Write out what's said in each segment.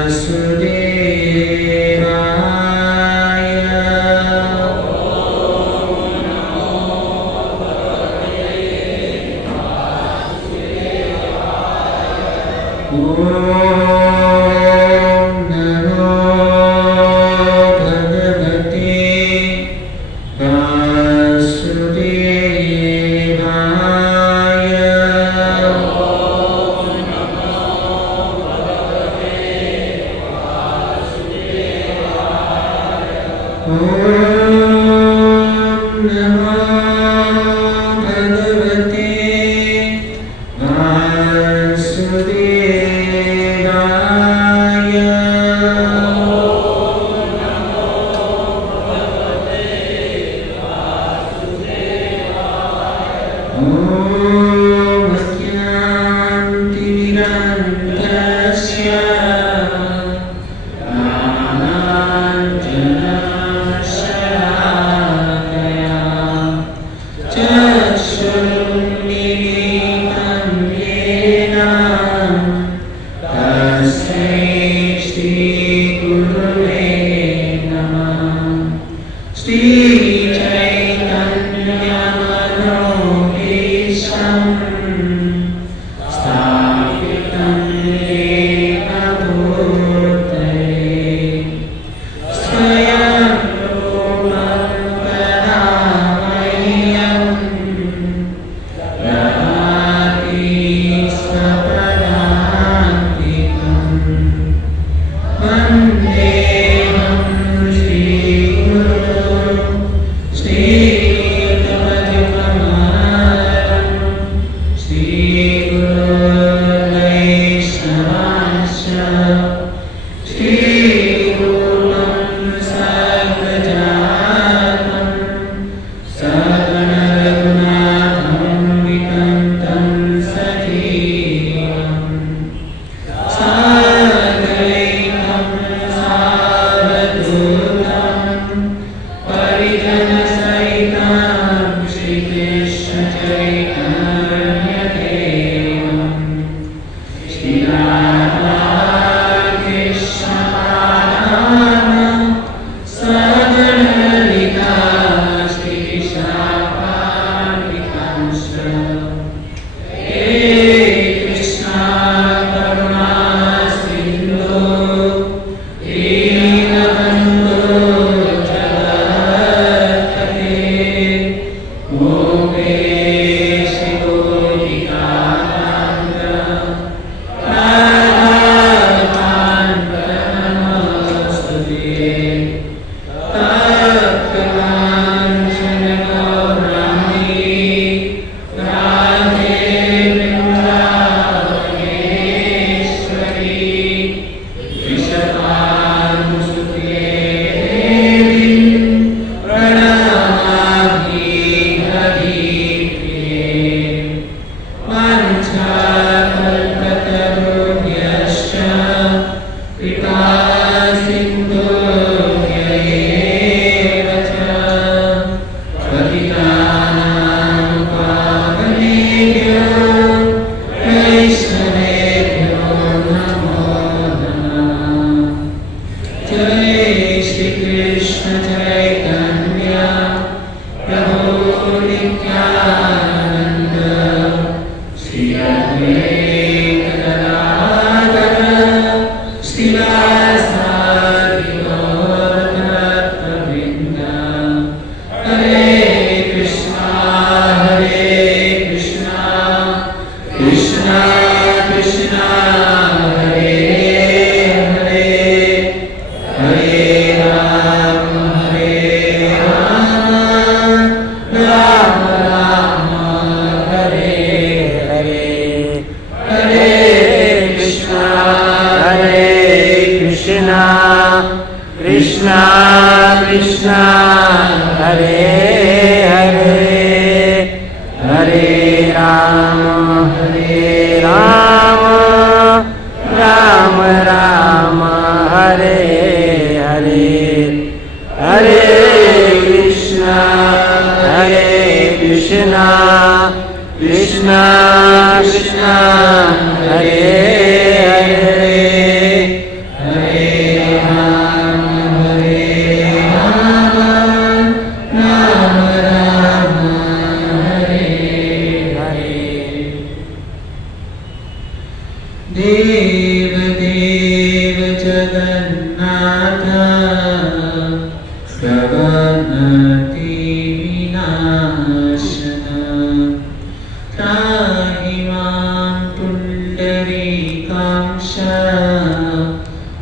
Vasudevaya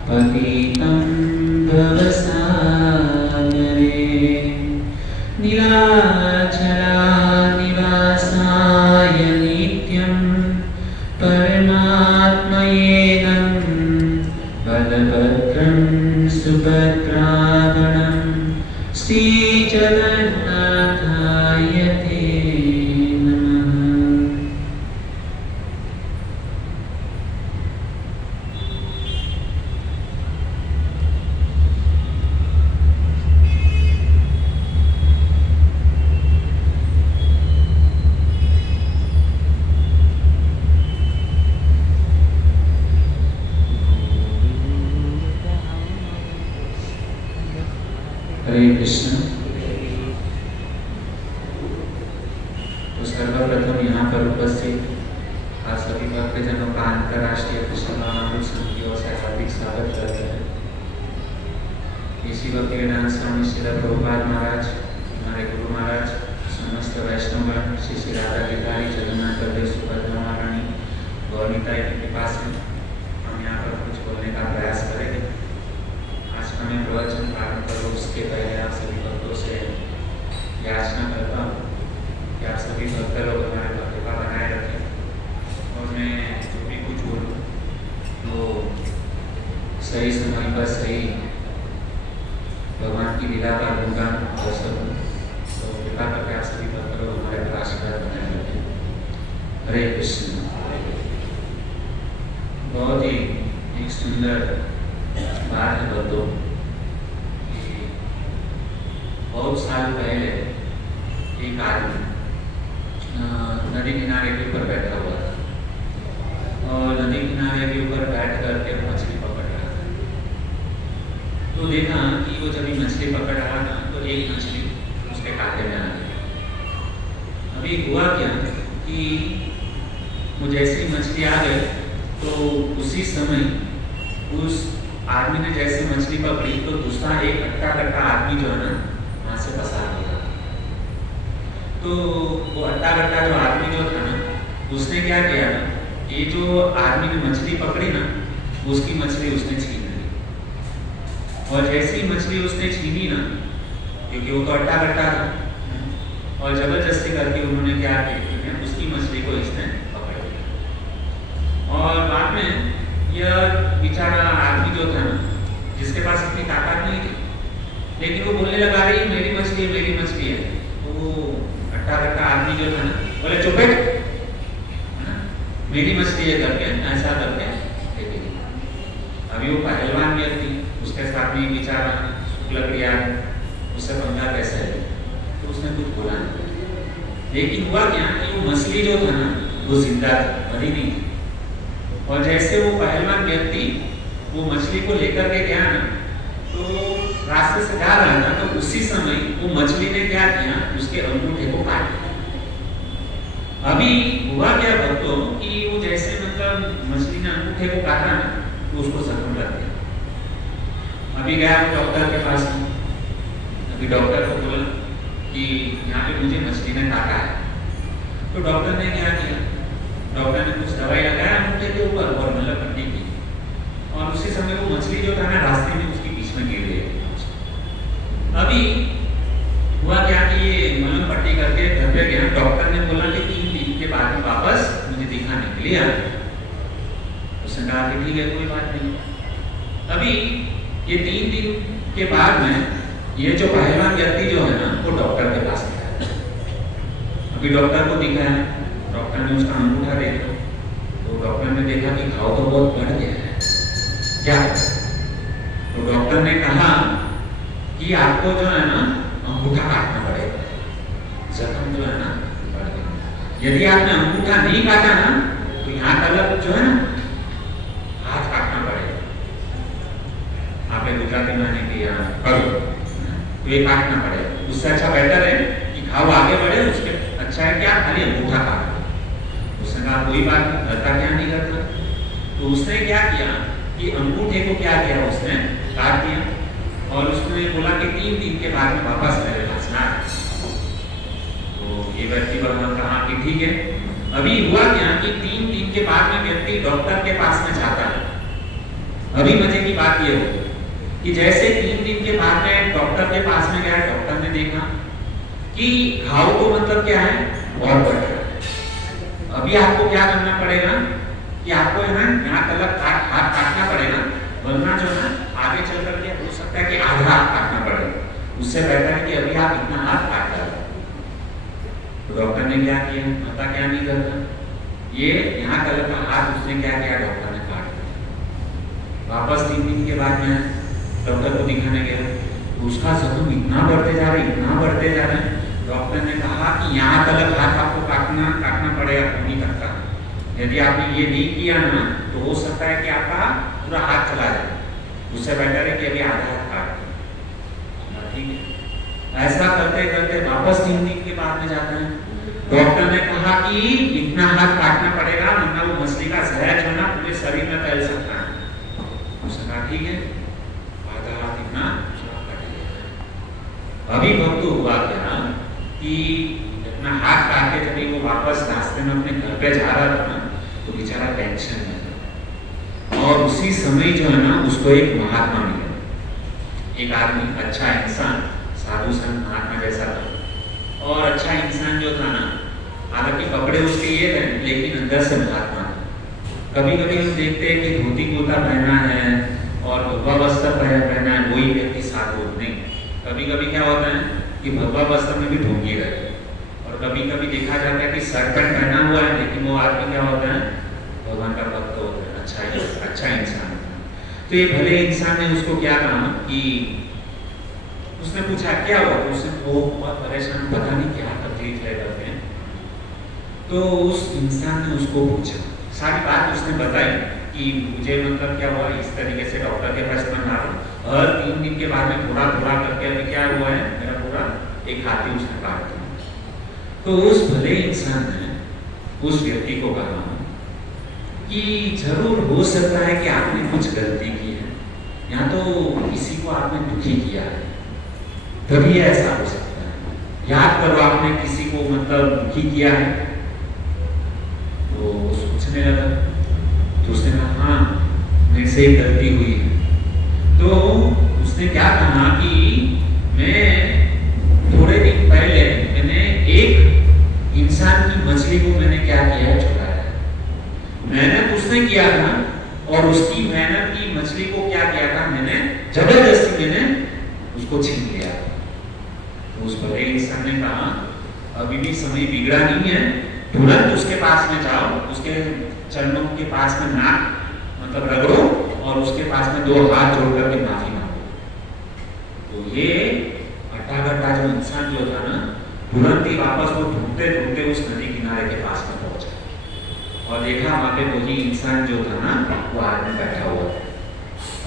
पतितं भवसागरे भद्रं सुभद्रागणं श्रीजगन्नाथाय ते नमः। हरे कृष्ण। तो सर्वप्रथम यहाँ पर उपस्थित आप सभी भक्तजनों का अंतर्राष्ट्रीय कृष्ण महामंडल संघ की ओर से हार्दिक स्वागत करते हैं। इसी भक्तिवेदांत स्वामी श्रील प्रभुपाद महाराज, हमारे गुरु महाराज, समस्त वैष्णवगण, श्री श्री राधा गिरधारी, जगन्नाथ बलदेव, सुभद्रा महारानी, गौरनीता की कृपा से हम यहाँ पर कुछ बोलने का प्रयास करेंगे। आज का मैं प्रवचन प्रारंभ करूँ उसके पहले आप सभी भक्तों से याचना करता हूँ कि आप सभी भक्त लोग हमारे कृपा बनाए रखें और मैं जो भी कुछ बोलूँ तो सही समय पर सही भगवान की लीला का गुणगान कर सकूँ। तो कृपा करके आप सभी भक्त लोग हमारे पर आशीर्वाद बनाए रखें। हरे कृष्ण। बहुत ही एक सुंदर बात है भक्तों, बहुत साल पहले एक आदमी नदी किनारे के ऊपर बैठा हुआ था और नदी किनारे के ऊपर बैठ करके मछली पकड़ रहा था। तो देखा कि वो जब मछली पकड़ रहा था तो एक मछली उसके कांटे में आ गई। अभी हुआ क्या कि वो जैसी मछली आ गई तो उसी समय उस आदमी ने जैसे मछली पकड़ी तो दूसरा एक अट्टा कट्टा आदमी जो है ना वहां से पसार हो गया। तो वो अट्टा कट्टा जो आदमी जो था ना उसने क्या किया ना, ये जो आदमी ने मछली पकड़ी ना उसकी मछली उसने छीन ली और जैसी मछली उसने छीनी ना, क्योंकि वो तो अट्टा कट्टा था और जबरदस्ती करके उन्होंने क्या किया, उसकी मछली को इसने पकड़ लिया। और बाद में यह बेचारा आदमी जो था ना, जिसके पास इतनी ताकत नहीं थी, लेकिन वो बोलने लगा रही मेरी मछली है, मेरी मछली है। तो वो अट्टा कट्टा आदमी जो था ना बोले चुप बैठ, मेरी मछली है करके ऐसा करके। अभी वो पहलवान व्यक्ति, उसके साथ में बेचारा लकड़िया, उससे पंगा कैसे है, तो उसने कुछ बोला नहीं। लेकिन हुआ क्या कि वो मछली जो था ना वो जिंदा थी, मरी नहीं थी। और जैसे वो पहलवान व्यक्ति वो मछली को लेकर के गया ना, तो रास्ते से जा रहा था तो उसी समय वो मछली ने क्या किया, उसके अंगूठे को काट दिया। अभी हुआ क्या भक्तों कि वो जैसे मतलब मछली ने अंगूठे को काटा ना तो उसको जख्म लग गया। अभी गया डॉक्टर के पास। अभी डॉक्टर को बोला कि यहाँ पे मुझे मछली ने काटा है। तो डॉक्टर ने क्या किया, डॉक्टर ने कुछ दवाई लगाया अंगूठे के ऊपर और मलहम पट्टी की और उसी समय वो मछली जो था ना रास्ते में उसके बीच में गिर गई। अभी हुआ क्या कि ये मलहम पट्टी करके घर पे गया। डॉक्टर ने बोला कि 3 दिन के बाद में वापस मुझे दिखाने के लिए आना। उसने कहा कि ठीक है कोई बात नहीं। अभी ये 3 दिन के बाद में ये जो पहलवान व्यक्ति जो है ना वो डॉक्टर के पास गया। अभी डॉक्टर को दिखाया, डॉक्टर ने उसका अंगूठा देखा तो डॉक्टर ने देखा कि घाव तो बहुत बढ़ गया है। क्या? तो डॉक्टर ने कहा कि आपको जो है ना अंगूठा काटना पड़ेगा, जख्म जो है ना बढ़ गया। यदि आपने अंगूठा नहीं काटा ना तो यहाँ तक जो है ना हाथ काटना पड़ेगा। आपने गुजराती में किया करो तो ये काटना पड़ेगा। उससे अच्छा बेटर है कि घाव आगे बढ़े, उसके अच्छा है क्या खाली अंगूठा काटो। उसने कहा कोई बात नहीं, करता क्या नहीं करता। तो उसने क्या किया कि अंगूठे को क्या किया, उसने काट दिया और उसने बोला कि 3 दिन के बाद में वापस मेरे पास ना। तो ये व्यक्ति कहा कि ठीक है। अभी हुआ क्या कि 3 दिन के बाद में व्यक्ति डॉक्टर के पास में जाता है। अभी मजे की बात ये हो कि जैसे 3 दिन के बाद में डॉक्टर के पास में गया, डॉक्टर ने देखा कि घाव को मतलब क्या है और बढ़ रहा है। अभी आपको क्या करना पड़ेगा कि आपको यहाँ तलक हाथ काटना पड़ेगा वरना जो है आगे चल करके हो सकता है कि आधा हाथ काटना पड़े, उससे बेहतर है कि अभी आप इतना हाथ काट डालो। तो डॉक्टर ने क्या किया, पता क्या नहीं करता, ये यहाँ कलर का हाथ उसने क्या किया, डॉक्टर ने काट दिया। वापस 3 दिन के बाद मैं डॉक्टर को दिखाने गया, उसका जख्म इतना बढ़ते जा रहा है, इतना बढ़ते जा रहा है। डॉक्टर ने कहा कि यहाँ कलर हाथ आपको काटना पड़ेगा नहीं करता, यदि आपने ये नहीं किया ना तो हो सकता है कि आपका पूरा हाथ चला जाए, उससे बेटर है कि अभी आधा हाथ काट दो, ठीक है। ऐसा करते करते वापस 3 दिन के बाद में जाता है, डॉक्टर ने कहा कि इतना हाथ काटना पड़ेगा वरना वो मछली का जहर जो ना पूरे शरीर में फैल सकता है। उसने कहा ठीक है, आधा हाथ इतना कट गया। अभी वक्त हुआ क्या कि अपना हाथ काट के जब वो वापस रास्ते में अपने घर पे जा रहा था ना, तो बेचारा टेंशन में था। और उसी समय जो है ना उसको एक महात्मा मिला, एक आदमी, अच्छा इंसान, साधु संत महात्मा जैसा था। और अच्छा इंसान जो था ना, हालांकि कपड़े उसके ये थे लेकिन अंदर से महात्मा था। कभी कभी हम देखते हैं कि धोती कुर्ता पहना है और भगवा वस्त्र पहना है, वही व्यक्ति साधु नहीं। कभी कभी क्या होता है कि भगवा वस्त्र में भी ढोंगी रहती है, और कभी कभी देखा जाता है कि शर्ट पैंट पहना हुआ है लेकिन वो आदमी क्या होता है, भगवान का भक्त होता है, अच्छा इंसान। तो ये भले इंसान ने उसको क्या कहा कि उसने पूछा क्या हुआ, तो उसने वो बहुत परेशान, पता नहीं क्या तकलीफ है करते हैं। तो उस इंसान ने उसको पूछा, सारी बात उसने बताई कि मुझे मतलब क्या हुआ, इस तरीके से डॉक्टर के पास मैं आ रहा हूँ, हर 3 दिन के बाद में थोड़ा थोड़ा करके अभी क्या हुआ है, मेरा पूरा एक हाथी उसने काट दिया। तो उस भले इंसान ने उस व्यक्ति को कहा कि जरूर हो सकता है कि आपने कुछ गलती की है, या तो किसी को आपने दुखी किया है, तभी ऐसा हो सकता है। याद करो आपने किसी को मतलब दुखी किया है। तो सोचने लगा, तो उसने कहा हाँ मेरे से गलती हुई है। तो उसने क्या कहा कि मैं थोड़े दिन पहले मैंने एक इंसान की मछली को मैंने क्या किया है, छुड़ाया। मेहनत उसने किया था और उसकी मेहनत की मछली को क्या किया था, मैंने जबरदस्ती मैंने उसको छीन लिया। तो उस बड़े इंसान ने कहा अभी भी समय बिगड़ा नहीं है, तुरंत उसके पास में जाओ, उसके चरणों के पास में नाक मतलब रगड़ो और उसके पास में 2 हाथ जोड़ करके माफी मांगो। तो ये अट्टा जो इंसान जो था ना, तुरंत ही वापस वो ढूंढते ढूंढते उस नदी किनारे के पास में पहुंचा और देखा वहां पे वही इंसान जो था ना वो आदमी बैठा हुआ था।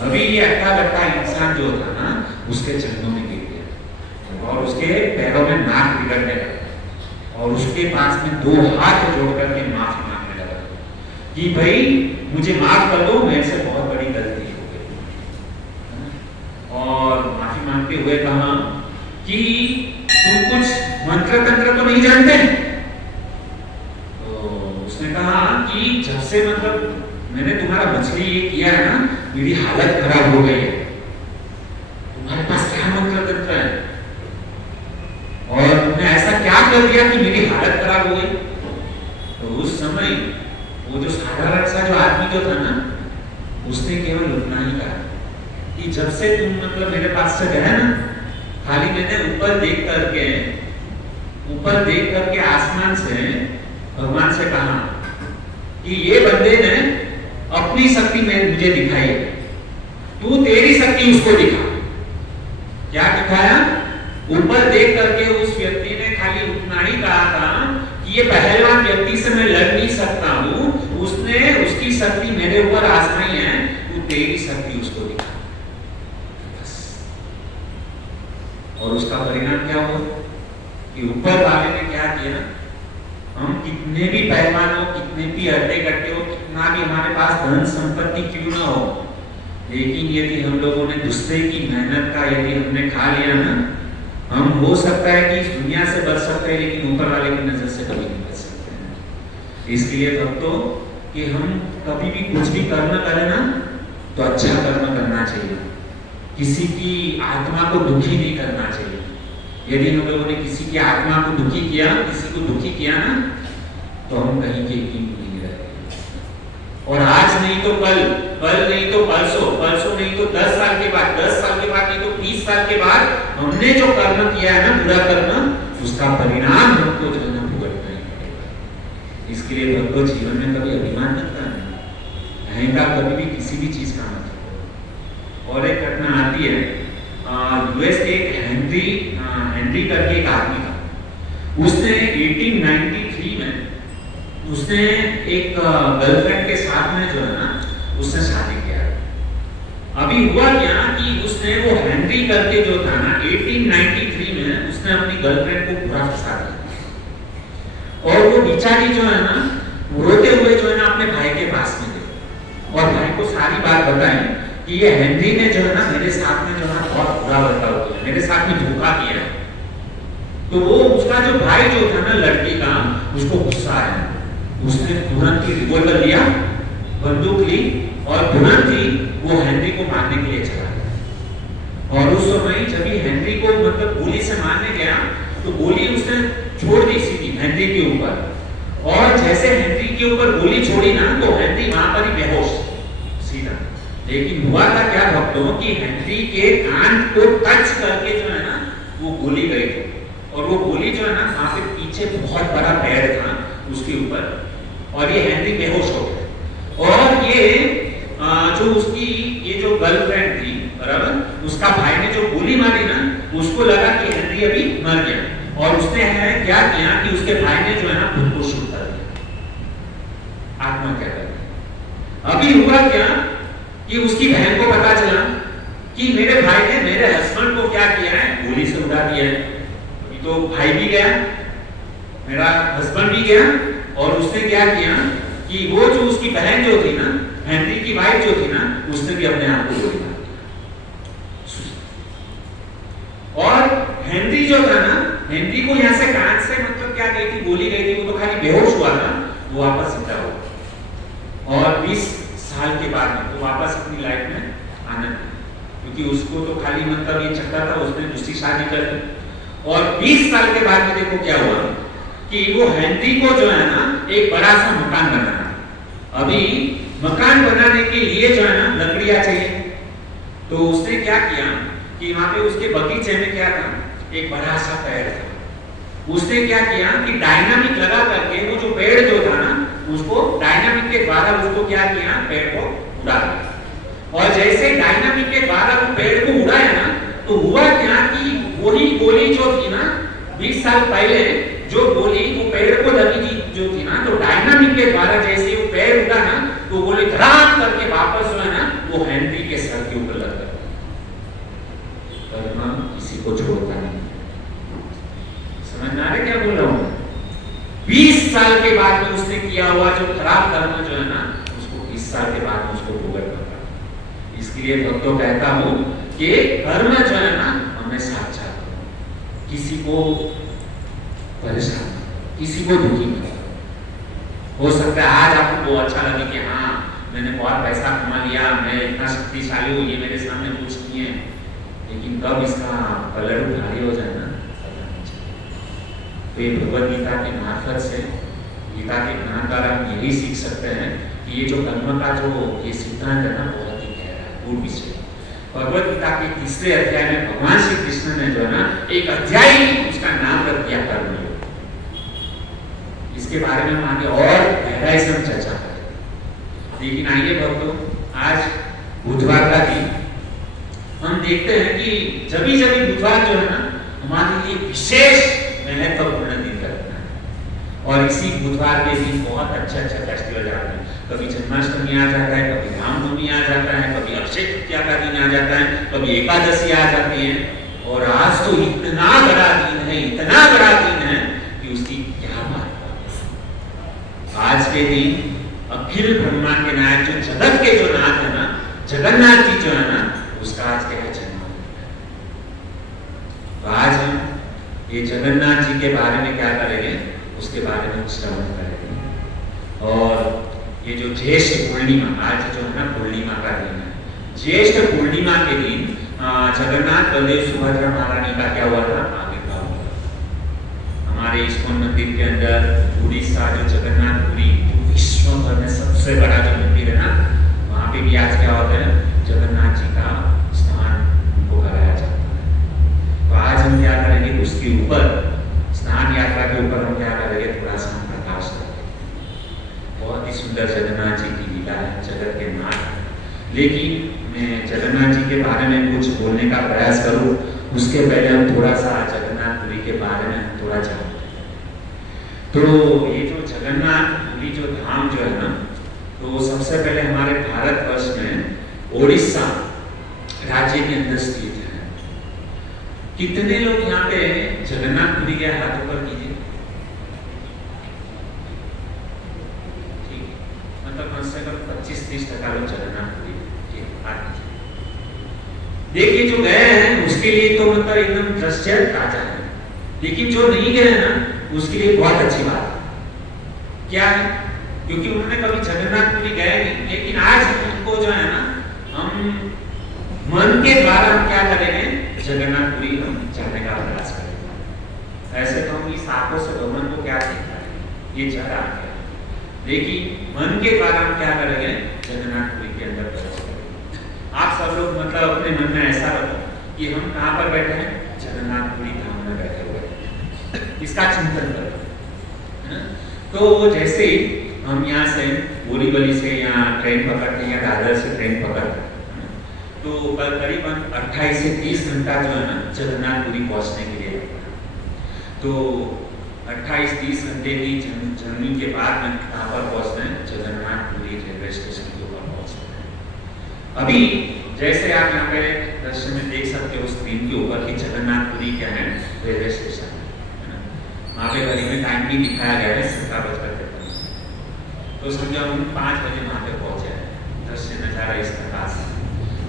अभी ये अट्टा इंसान जो था ना उसके चरणों में गिर गया और उसके पैरों में नाक बिगड़ने लगा और उसके पास में 2 हाथ जोड़ करके माफी मांगने लगा कि भाई मुझे माफ कर दो, मेरे से बहुत बड़ी गलती हो गई। और माफी मांगते हुए कहा कि तुम कुछ मंत्र तंत्र तो नहीं जानते? तो उसने कहा कि जब से मतलब मैंने तुम्हारा मछली ये किया है ना, मेरी हालत खराब हो गई है। तुम्हारे पास क्या मंत्र तंत्र है और तुमने ऐसा क्या कर दिया कि मेरी हालत खराब हो गई? तो उस समय वो जो साधारण सा जो आदमी जो था ना, उसने केवल उतना ही कहा कि जब से तुम मतलब मेरे पास से गए ना, खाली मैंने ऊपर देख करके आसमान से भगवान से कहा कि ये बंदे ने अपनी शक्ति में मुझे दिखाई है, तू तेरी शक्ति उसको दिखा। क्या दिखाया? ऊपर देख करके उस व्यक्ति ने खाली उतना ही कहा था कि ये पहलवान व्यक्ति से मैं लड़ नहीं सकता हूं, उसने उसकी शक्ति मेरे ऊपर आजमाई है, तू तेरी शक्ति उसको दिखा। और उसका परिणाम क्या हुआ कि ऊपर वाले ने क्या किया, हम कितने भी पहलवान हो, कितने भी अड्डे कट्टे हो, कितना भी हमारे पास धन संपत्ति क्यों ना हो, लेकिन यदि हम लोगों ने दूसरे की मेहनत का यदि हमने खा लिया ना, हम हो सकता है कि इस दुनिया से बच सकते हैं लेकिन ऊपर वाले की नजर से कभी नहीं बच सकते हैं। इसलिए भक्तों कि हम कभी भी कुछ भी कर्म करें ना तो अच्छा कर्म करना चाहिए, किसी की आत्मा को दुखी नहीं करना चाहिए। यदि हम लोगों ने किसी की आत्मा को दुखी किया, किसी को दुखी किया ना, तो हम कहीं के नहीं रहते। और आज नहीं तो कल, कल नहीं तो परसों, परसों नहीं तो 10 साल के बाद, 10 साल के बाद नहीं तो 20 साल के बाद हमने जो कर्म किया है ना, बुरा कर्म, उसका परिणाम हमको जो है ना भुगतना ही पड़ेगा। इसके लिए भक्तों जीवन में कभी अभिमान मत करना, अहंकार कभी भी किसी भी चीज का मत करो। और एक घटना आती है, यूएस के एक हेनरी करके एक आदमी था, उसने 1893 में उसने एक गर्लफ्रेंड के साथ में जो है ना उसने शादी किया। अभी हुआ क्या कि उसने वो हेनरी करके जो था ना 1893 में उसने अपनी गर्लफ्रेंड को पूरा फंसा दिया और वो बेचारी जो है ना रोते हुए जो है ना अपने भाई के पास में गई और भाई को सारी बात बताई कि ये हेनरी ने जो है ना मेरे साथ में जो है ना बहुत बुरा बर्ताव किया, मेरे साथ में धोखा किया। तो वो उसका जो भाई जो था ना लड़की का, उसको गुस्सा आया, उसने तुरंत ही रिवॉल्वर लिया, बंदूक ली और तुरंत ही वो हेनरी को मारने के लिए चला गया। और उस समय जब ही हेनरी को मतलब गोली से मारने गया तो गोली उसने छोड़ दी सीधी हेनरी के ऊपर और जैसे हेनरी के ऊपर गोली छोड़ी ना तो हेनरी वहां पर ही बेहोश सीधा। लेकिन हुआ था क्या भक्तों कि हेनरी के कान को टच करके जो है ना वो गोली गई थी और वो गोली जो है ना वहां पे पीछे बहुत बड़ा पेड़ था उसके ऊपर और ये हेनरी बेहोश हो गया। और ये जो उसकी ये जो गर्लफ्रेंड थी बराबर, उसका भाई ने जो गोली मारी ना उसको लगा कि हेनरी अभी मर गया और उसने क्या किया कि उसके भाई ने जो है ना खुद को शूट कर दिया, आत्महत्या कर दी। अभी हुआ क्या कि उसकी बहन को पता चला कि मेरे भाई ने मेरे हस्बैंड को क्या किया है, गोली से उड़ा दिया है। अभी तो भाई भी गया, मेरा हस्बैंड भी गया और उसने क्या किया कि वो जो उसकी बहन जो थी ना, हेनरी की वाइफ जो थी ना, उसने भी अपने आप को गोली मार दिया। और हेनरी जो था ना, हेनरी को यहां से कान से मतलब क्या गई थी, गोली गई थी, वो तो खाली बेहोश हुआ था, वो वापस जिंदा हुआ और 20 साल के बाद में वो वापस अपनी लाइफ में आना, क्योंकि उसको तो खाली मतलब ये चक्कर था, उसने दूसरी शादी कर ली। और 20 साल के बाद में देखो क्या हुआ कि वो हेनरी को जो है ना एक बड़ा सा मकान बनाना। अभी मकान बनाने के लिए जो है ना लकड़ियां चाहिए, तो उसने क्या किया कि वहां पे उसके बगीचे में क्या था, एक बड़ा सा पेड़ था। उसने क्या किया कि डायनामिक लगा करके वो जो पेड़ जो था ना उसको डायनामिक के द्वारा उसको क्या किया, पेड़ को उड़ा दिया। और जैसे डायनामिक के द्वारा वो पेड़ को उड़ाया ना तो हुआ क्या कि वही गोली जो थी ना 20 साल पहले जो गोली वो पेड़ को लगी थी जो थी ना, तो डायनामिक के द्वारा जैसे वो पेड़ उड़ा ना तो गोली धड़ाम करके वापस जो है ना वो हेनरी के सर के ऊपर लग गई। परिणाम किसी को छोड़ता नहीं। समझ आ रहा क्या बोल रहा हूं? 20 साल के बाद में उसने किया हुआ जो खराब कर्म जो है ना उसको 20 साल के बाद में उसको भुगतना पड़ा। इसके लिए भक्तों कहता हूं कि कर्म जो है ना हमेशा अच्छा करो, किसी को परेशान, किसी को दुखी मत करो। हो सकता है आज आपको वो अच्छा लगे कि हाँ मैंने बहुत पैसा कमा लिया, मैं इतना शक्तिशाली हूँ, ये मेरे सामने कुछ नहीं है, लेकिन कब इसका पलड़ भारी हो जाए ना पता नहीं चले। तो ये भगवद गीता के मार्फत से, गीता के ज्ञान द्वारा हम यही सीख सकते हैं कि ये जो कर्म का जो ये सिद्धांत है ना बहुत ही गहरा है, गूढ़ विषय। भगवद गीता के 3रे अध्याय में भगवान श्री कृष्ण ने जो है ना एक अध्याय उसका नाम रख दिया कर्म। इसके बारे में हम आगे और गहराई से हम चर्चा करें। लेकिन आइए भक्तों, आज बुधवार का दिन हम देखते हैं कि जब भी बुधवार जो है ना हमारे लिए विशेष महत्वपूर्ण दिन रहता है। और इसी बुधवार के दिन बहुत अच्छे फेस्टिवल आते हैं। कभी जन्माष्टमी आ जाता है, कभी रामनवमी आ जाता है, कभी अक्षय तृतीया का दिन आ जाता है, कभी एकादशी आ जाती है। और आज तो इतना बड़ा दिन है, इतना बड़ा दिन है कि उसकी क्या बात। आज के दिन अखिल ब्रह्मांड के नायक जो जगत के जो नाथ है ना, जगन्नाथ जी जो है ना, उसका आज क्या जन्म है। तो आज हम ये जगन्नाथ जी के बारे में क्या करेंगे, उसके बारे में श्रवण करेंगे। और ये जो ज्येष्ठ पूर्णिमा, आज जो है ना पूर्णिमा का दिन है। ज्येष्ठ पूर्णिमा के दिन जगन्नाथ बलदेव सुभद्रा महारानी का क्या हुआ था, आविर्भाव हुआ। हमारे इस्कॉन मंदिर के अंदर उड़ीसा जो जगन्नाथपुरी विश्व भर में सबसे बड़ा जो मंदिर मंदिर है ना, वहाँ पे भी आज क्या होता है, जगन्नाथ जी का स्नान उनको कराया जाता है। तो आज हम क्या करेंगे, उसके ऊपर स्नान यात्रा के ऊपर हम क्या करेंगे, थोड़ा सा प्रकाश करेंगे। बहुत ही सुंदर जगन्नाथ जी की लीला है, जगत के नाथ। लेकिन मैं जगन्नाथ जी के बारे में कुछ बोलने का प्रयास करूं, उसके पहले हम थोड़ा सा जगन्नाथपुरी के बारे में थोड़ा जानते हैं। तो ये जो जगन्नाथपुरी जो धाम जो है ना, तो सबसे पहले हमारे भारतवर्ष में ओडिशा राज्य के अंदर स्थित है। कितने लोग यहाँ पे जगन्नाथपुरी के हाथों पर कीजिए, ठीक, मतलब कम से कम 25-30% लोग जगन्नाथपुरी के हाथ कीजिए। देखिए जो गए हैं उसके लिए तो मतलब एकदम दृश्य ताजा है, लेकिन जो नहीं गए ना उसके लिए बहुत अच्छी बात है। क्या है, क्योंकि उन्होंने कभी जगन्नाथपुरी गए नहीं, लेकिन आज उनको जो है ना, हम मन के द्वारा हम क्या करेंगे, जगन्नाथपुरी हम जाने का प्रयास करेंगे। ऐसे तो हम इस आंखों से भगवान को क्या देखा है, ये जड़ आ गया, लेकिन मन के द्वारा हम क्या करेंगे, जगन्नाथपुरी के अंदर प्रवेश करेंगे। आप सब लोग मतलब अपने मन में ऐसा रखो कि हम कहाँ पर बैठे हैं, जगन्नाथपुरी धाम में बैठे हुए हैं, इसका चिंतन करें। तो जैसे हम यहाँ से बोरीवली से यहाँ ट्रेन पकड़ते हैं या दादर से ट्रेन पकड़ते हैं, तो करीबन 28 से 30 घंटा जो है ना जगन्नाथपुरी पहुँचने के लिए लगता है। तो 28-30 घंटे की जर्नी के बाद में कहाँ पर पहुँचना है, जगन्नाथपुरी रेलवे स्टेशन के ऊपर पहुँचना है। अभी जैसे आप यहाँ पे दृश्य में देख सकते हो स्क्रीन के ऊपर कि जगन्नाथपुरी क्या है, रेलवे स्टेशन है ना, वहाँ पे करीबन टाइम भी दिखाया गया है 7:53। तो समझो हम 5 बजे वहाँ पे पहुँचे हैं। दृश्य नज़ारा इस प्रकार से,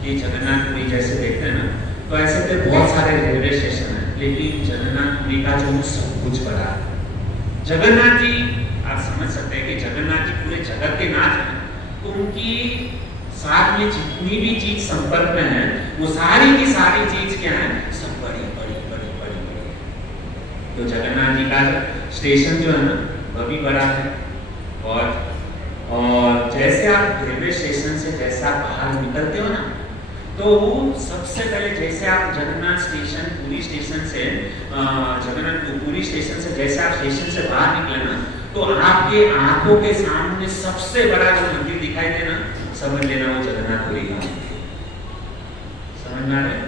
ये जगन्नाथपुरी जैसे देखते हैं ना, तो ऐसे तो बहुत सारे रेलवे स्टेशन हैं, लेकिन जगन्नाथपुरी का जो सब कुछ बड़ा है। जगन्नाथ जी आप समझ सकते हैं कि जगन्नाथ जी पूरे जगत के नाथ हैं, तो उनकी साथ में जितनी भी चीज संपर्क में है, वो सारी की सारी चीज क्या है, सब बड़ी बड़ी बड़ी बड़ी बड़ी। तो जगन्नाथ जी का स्टेशन जो है ना, वह भी बड़ा है। और जैसे आप रेलवे स्टेशन से जैसे आप बाहर निकलते हो ना, तो सबसे पहले जैसे आप जगन्नाथ स्टेशन पुरी स्टेशन से जगन्नाथपुरी स्टेशन से जैसे आप स्टेशन से बाहर निकले ना, तो आपके आंखों के सामने सबसे बड़ा जो मंदिर दिखाई देना, समझ लेना वो जगन्नाथपुरी का। समझ में आ रहा है?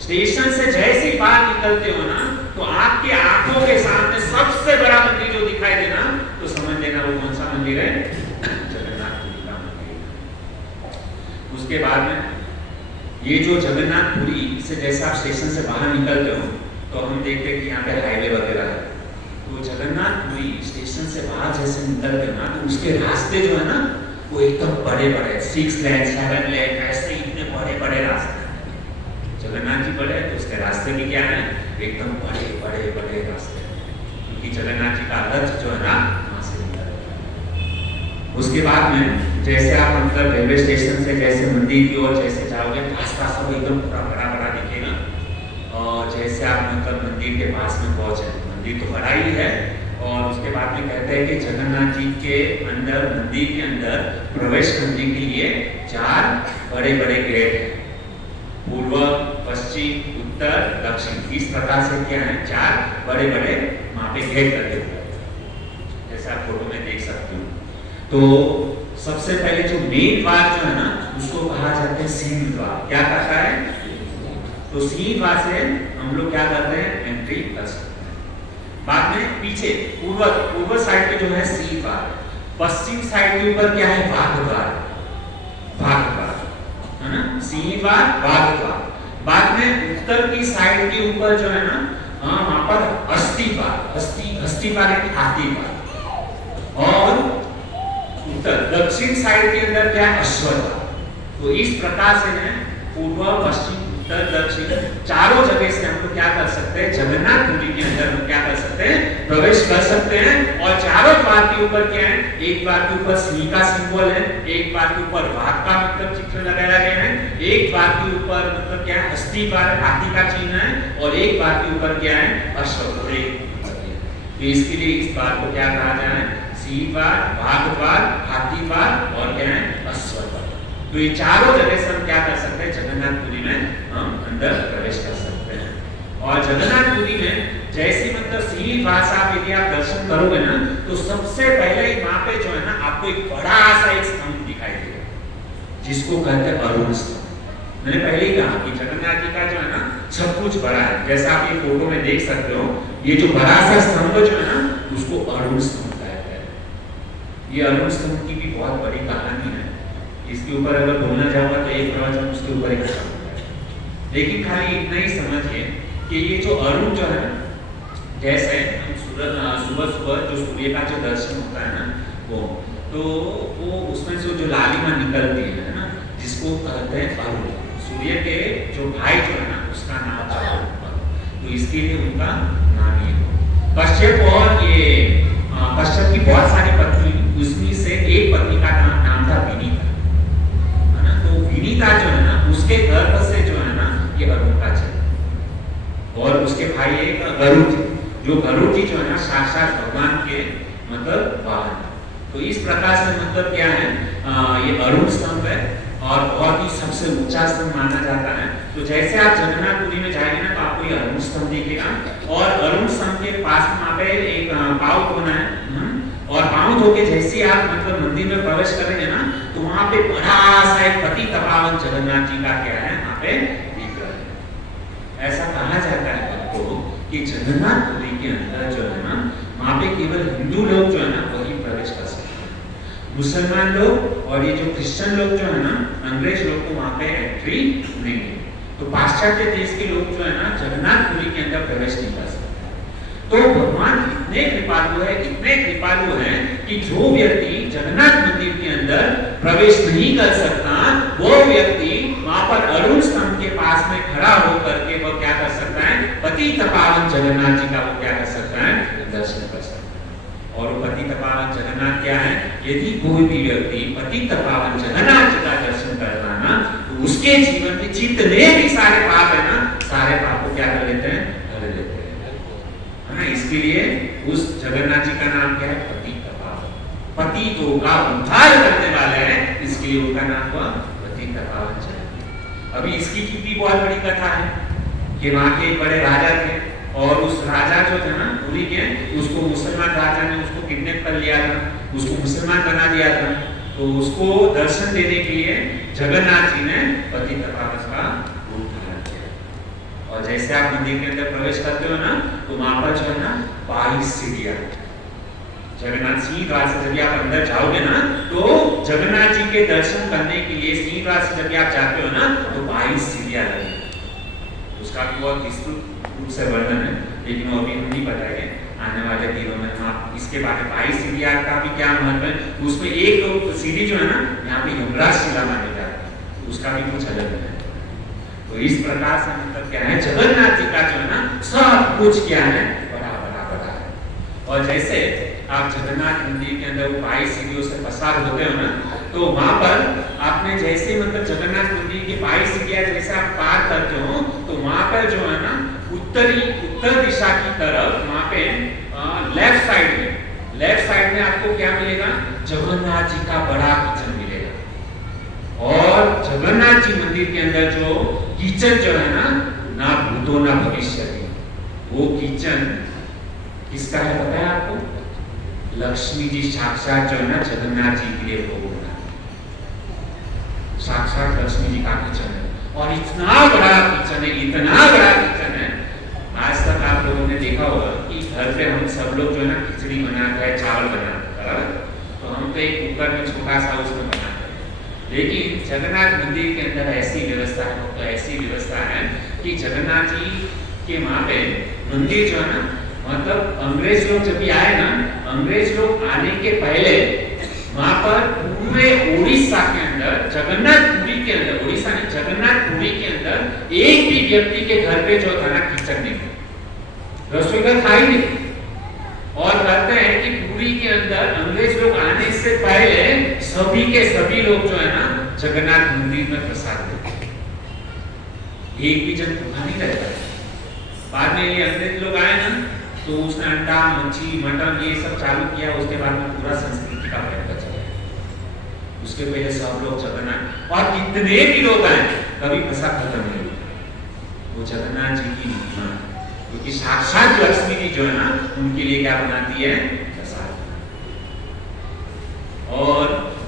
स्टेशन से जैसे ही बाहर निकलते हो ना, तो आपके आंखों के सामने सबसे बड़ा मंदिर जो दिखाई देना, तो समझ लेना वो कौन सा मंदिर है, जगन्नाथपुरी का मंदिर। उसके बाद में ये जो जगन्नाथपुरी से जैसे आप स्टेशन से बाहर निकलते हो, तो हम देखते हैं कि यहाँ पे हाईवे वगैरह है। तो जगन्नाथपुरी स्टेशन से बाहर जैसे निकलते हो ना, तो उसके रास्ते जो है ना, वो एकदम बड़े बड़े 6 लेन 7 लेन ऐसे इतने बड़े बड़े रास्ते हैं। जगन्नाथ जी बड़े, तो उसके रास्ते भी क्या है, एकदम बड़े बड़े बड़े रास्ते, क्योंकि जगन्नाथ जी का रथ जो है ना वहाँ से निकलता है। उसके बाद में जैसे आप मतलब रेलवे स्टेशन से जैसे मंदिर की ओर जैसे जाओगे, रास्ता सब एकदम पूरा बड़ा बड़ा दिखेगा। और जैसे आप मतलब मंदिर के पास में पहुंचे, मंदिर तो बड़ा ही है, और उसके बाद में कहते हैं कि जगन्नाथ जी के अंदर मंदिर के अंदर प्रवेश करने के लिए 4 बड़े बड़े गेट हैं, पूर्व पश्चिम उत्तर दक्षिण। इस प्रकार से क्या है, 4 बड़े बड़े वहाँ पे गेट लगे हुए हैं, जैसे आप फोटो में देख सकते हो। तो सबसे पहले जो मेन द्वार जो है ना, उसको कहा जाता है सिंह द्वार। क्या कहता है, तो सिंह द्वार से हम लोग क्या करते हैं, एंट्री कर सकते हैं। बाद में पीछे पूर्व साइड पे जो है सिंह द्वार, पश्चिम साइड के ऊपर क्या है, बाघ द्वार है ना, सिंह द्वार बाघ द्वार। बाद में उत्तर की साइड के ऊपर जो है ना, वहां पर हस्ती द्वार है, हाथी द्वार। और उत्तर दक्षिण साइड के अंदर क्या है, अश्वद्वार। तो इस प्रकार से है पूर्व पश्चिम उत्तर दक्षिण चारों जगह से हम लोग क्या कर सकते हैं, जगन्नाथपुरी के अंदर हम क्या कर सकते हैं, प्रवेश कर सकते हैं। और चारों द्वार के ऊपर क्या है, एक द्वार के ऊपर सिंह का सिंबल है, एक द्वार के ऊपर बाघ का मतलब चित्र लगाया गया है, एक द्वार के ऊपर मतलब क्या है, हस्ती द्वार हाथी का चिन्ह है, और एक द्वार के ऊपर क्या है, अश्वत्थ। तो इसके लिए इस द्वार को क्या कहा जाए, सिंह द्वार, बाघ द्वार, हाथी द्वार और क्या है अश्व द्वार। तो ये चारों जगह से हम क्या कर सकते हैं, जगन्नाथपुरी में हम अंदर प्रवेश कर सकते हैं। और जगन्नाथपुरी में जैसे मतलब सिंह द्वार से आप यदि आप दर्शन करोगे ना, तो सबसे पहले वहां पे जो है ना आपको एक बड़ा सा एक स्तंभ दिखाई देगा, जिसको कहते हैं अरुण स्तंभ। मैंने पहले ही कहा कि जगन्नाथ जी का जो है ना सब कुछ बड़ा है, जैसा आप ये फोटो में देख सकते हो, ये जो बड़ा सा स्तंभ जो है ना उसको अरुण स्तंभ कहते हैं। ये अरुण स्तंभ की भी बहुत बड़ी कहानी है, इसके ऊपर अगर बोलना चाहूँगा तो एक प्रवचन उसके ऊपर एक है, लेकिन खाली इतना ही समझिए कि ये जो अरुण जो है ना, जैसे सुबह सुबह जो सूर्य का जो दर्शन होता है ना वो उसमें से जो लालिमा निकलती है ना, जिसको कहते हैं अरुण। सूर्य के जो भाई जो है ना उसका नाम था अरुण, तो इसके लिए उनका नाम ये है। कश्यप और ये कश्यप की बहुत सारी पत्नी, उसमें से एक पत्नी का नाम था विनीता, है ना। तो विनीता जो है ना उसके गर्भ से जो है ना ये अरुण का जन्म, और उसके भाई एक गरुड़ थे, जो गरुड़ जी जो है ना साक्षात भगवान के मतलब वाहन। तो इस प्रकार से मतलब क्या है, ये अरुण स्तंभ है और बहुत ही सबसे ऊंचा स्तंभ माना जाता है। तो जैसे आप जगन्नाथपुरी में जाएंगे ना तो आपको ये अरुण स्तंभ दिखेगा, और अरुण स्तंभ के पास वहाँ पे एक पाँव धोना है, और पाँव धो के जैसे आप मतलब मंदिर में प्रवेश करेंगे ना तो वहाँ पे बड़ा सा एक पति तपावन जगन्नाथ जी का क्या है वहाँ पे विग्रह है। ऐसा कहा जाता है आपको कि जगन्नाथपुरी के अंदर जो है ना वहाँ पे केवल हिंदू लोग जो है ना वही प्रवेश कर सकते हैं, मुसलमान लोग और ये जो क्रिश्चियन लोग जो है ना अंग्रेज लोग को वहाँ पे एंट्री नहीं है। तो पाश्चात्य देश के लोग जो है ना जगन्नाथपुरी के अंदर प्रवेश नहीं कर सकते। तो भगवान इतने कृपालु है कि जो व्यक्ति जगन्नाथ मंदिर के अंदर प्रवेश नहीं कर सकता, वो व्यक्ति वहां पर अरुण स्तंभ के पास में खड़ा होकर के वो क्या कर सकता है, पतित पावन जगन्नाथ जी का वो क्या कर सकता है, दर्शन कर सकता है। और पतित पावन जगन्नाथ क्या है, यदि कोई भी व्यक्ति पतित पावन जगन्नाथ जी का दर्शन करता ना तो उसके जीवन में जितने भी सारे पाप है ना, सारे पाप को क्या कर लेते हैं, धर लेते हैं, है ना। इसके लिए उस जगन्नाथ जी का नाम क्या है, पतित पावन, पतितों का उद्धार करने वाले हैं, इसके लिए उनका नाम हुआ पतित पावन जगन्नाथ। अभी इसकी कितनी बहुत बड़ी कथा है कि वहां के एक बड़े राजा थे, और उस राजा जो था ना पुरी के, उसको मुसलमान राजा ने उसको किडनैप कर लिया था, उसको मुसलमान बना दिया था। तो उसको दर्शन देने के लिए जगन्नाथ जी ने पतित पावन का रूप धारण किया। और जैसे आप मंदिर के अंदर प्रवेश करते हो ना तो वहां पर जो है ना 22 सीढ़ियां, जगन्नाथ सिंह द्वार से जब आप अंदर जाओगे ना तो जगन्नाथ जी के दर्शन करने के लिए सिंह द्वार से जब आप जाते हो ना तो 22 सीढ़ियां लगेगी। उसका भी बहुत विस्तृत रूप से वर्णन है, लेकिन वो अभी हम नहीं बताएंगे, आने वाले दिनों में हम इसके बारे में 22 सीढ़ियां का भी क्या महत्व है। उसमें एक सीढ़ी जो है ना यहाँ पे यमराज शिला माने जाते हैं, उसका भी कुछ अलग है। तो इस प्रकार से मतलब क्या है, जगन्नाथ जी का जो है ना सब कुछ क्या है, बड़ा है। और जैसे आप जगन्नाथ मंदिर के अंदर 22 सीढ़ियों से पसार होते हो ना, तो वहां पर आपने जैसे मतलब जगन्नाथ मंदिर की 22 सीढ़ियां जैसे आप पार करते हो तो वहां पर जो है ना उत्तर दिशा की तरफ वहां पे लेफ्ट साइड में आपको क्या मिलेगा, जगन्नाथ जी का बड़ा किचन मिलेगा। और जगन्नाथ जी मंदिर के अंदर जो किचन जो है ना भूतो ना भविष्य, वो किचन किसका है पता है आपको, लक्ष्मी जी साक्षात जो है ना जगन्नाथ जी के लिए भोग होना, साक्षात लक्ष्मी जी का किचन है। और इतना बड़ा किचन है, आज तक आप लोगों ने देखा होगा कि घर पे हम सब लोग जो है ना खिचड़ी बनाते हैं, चावल बनाते हैं, तो हम तो एक कुकर में छोटा सा उसमें बनाते हैं। लेकिन जगन्नाथ मंदिर के अंदर ऐसी व्यवस्था है कि जगन्नाथ जी के वहां पे मंदिर जो है ना, मतलब अंग्रेज लोग जब भी आए ना, अंग्रेज लोग आने के पहले वहां पर पूरे उड़ीसा के अंदर जगन्नाथपुरी के अंदर, उड़ीसा नहीं जगन्नाथपुरी के अंदर एक भी व्यक्ति के घर पे जो था ना किचन नहीं, रसोई घर था ही नहीं। और कहते हैं कि पुरी के अंदर अंग्रेज लोग आने से पहले सभी के सभी लोग जो है ना जगन्नाथ मंदिर में प्रसाद देते, एक भी जन भूखा नहीं रहता। बाद में ये अंग्रेज लोग आए ना तो उसने अंडा, मच्छी, मटन ये सब चालू किया। उसके बाद में पूरा संस्कृति का प्रयोग बच गया। उसके पहले सब लोग जगन्नाथ, और कितने भी लोग आए कभी प्रसाद खत्म नहीं हुआ। वो जगन्नाथ जी की महिमा, क्योंकि साक्षात लक्ष्मी जी जो है ना उनके लिए क्या बनाती है, प्रसाद। और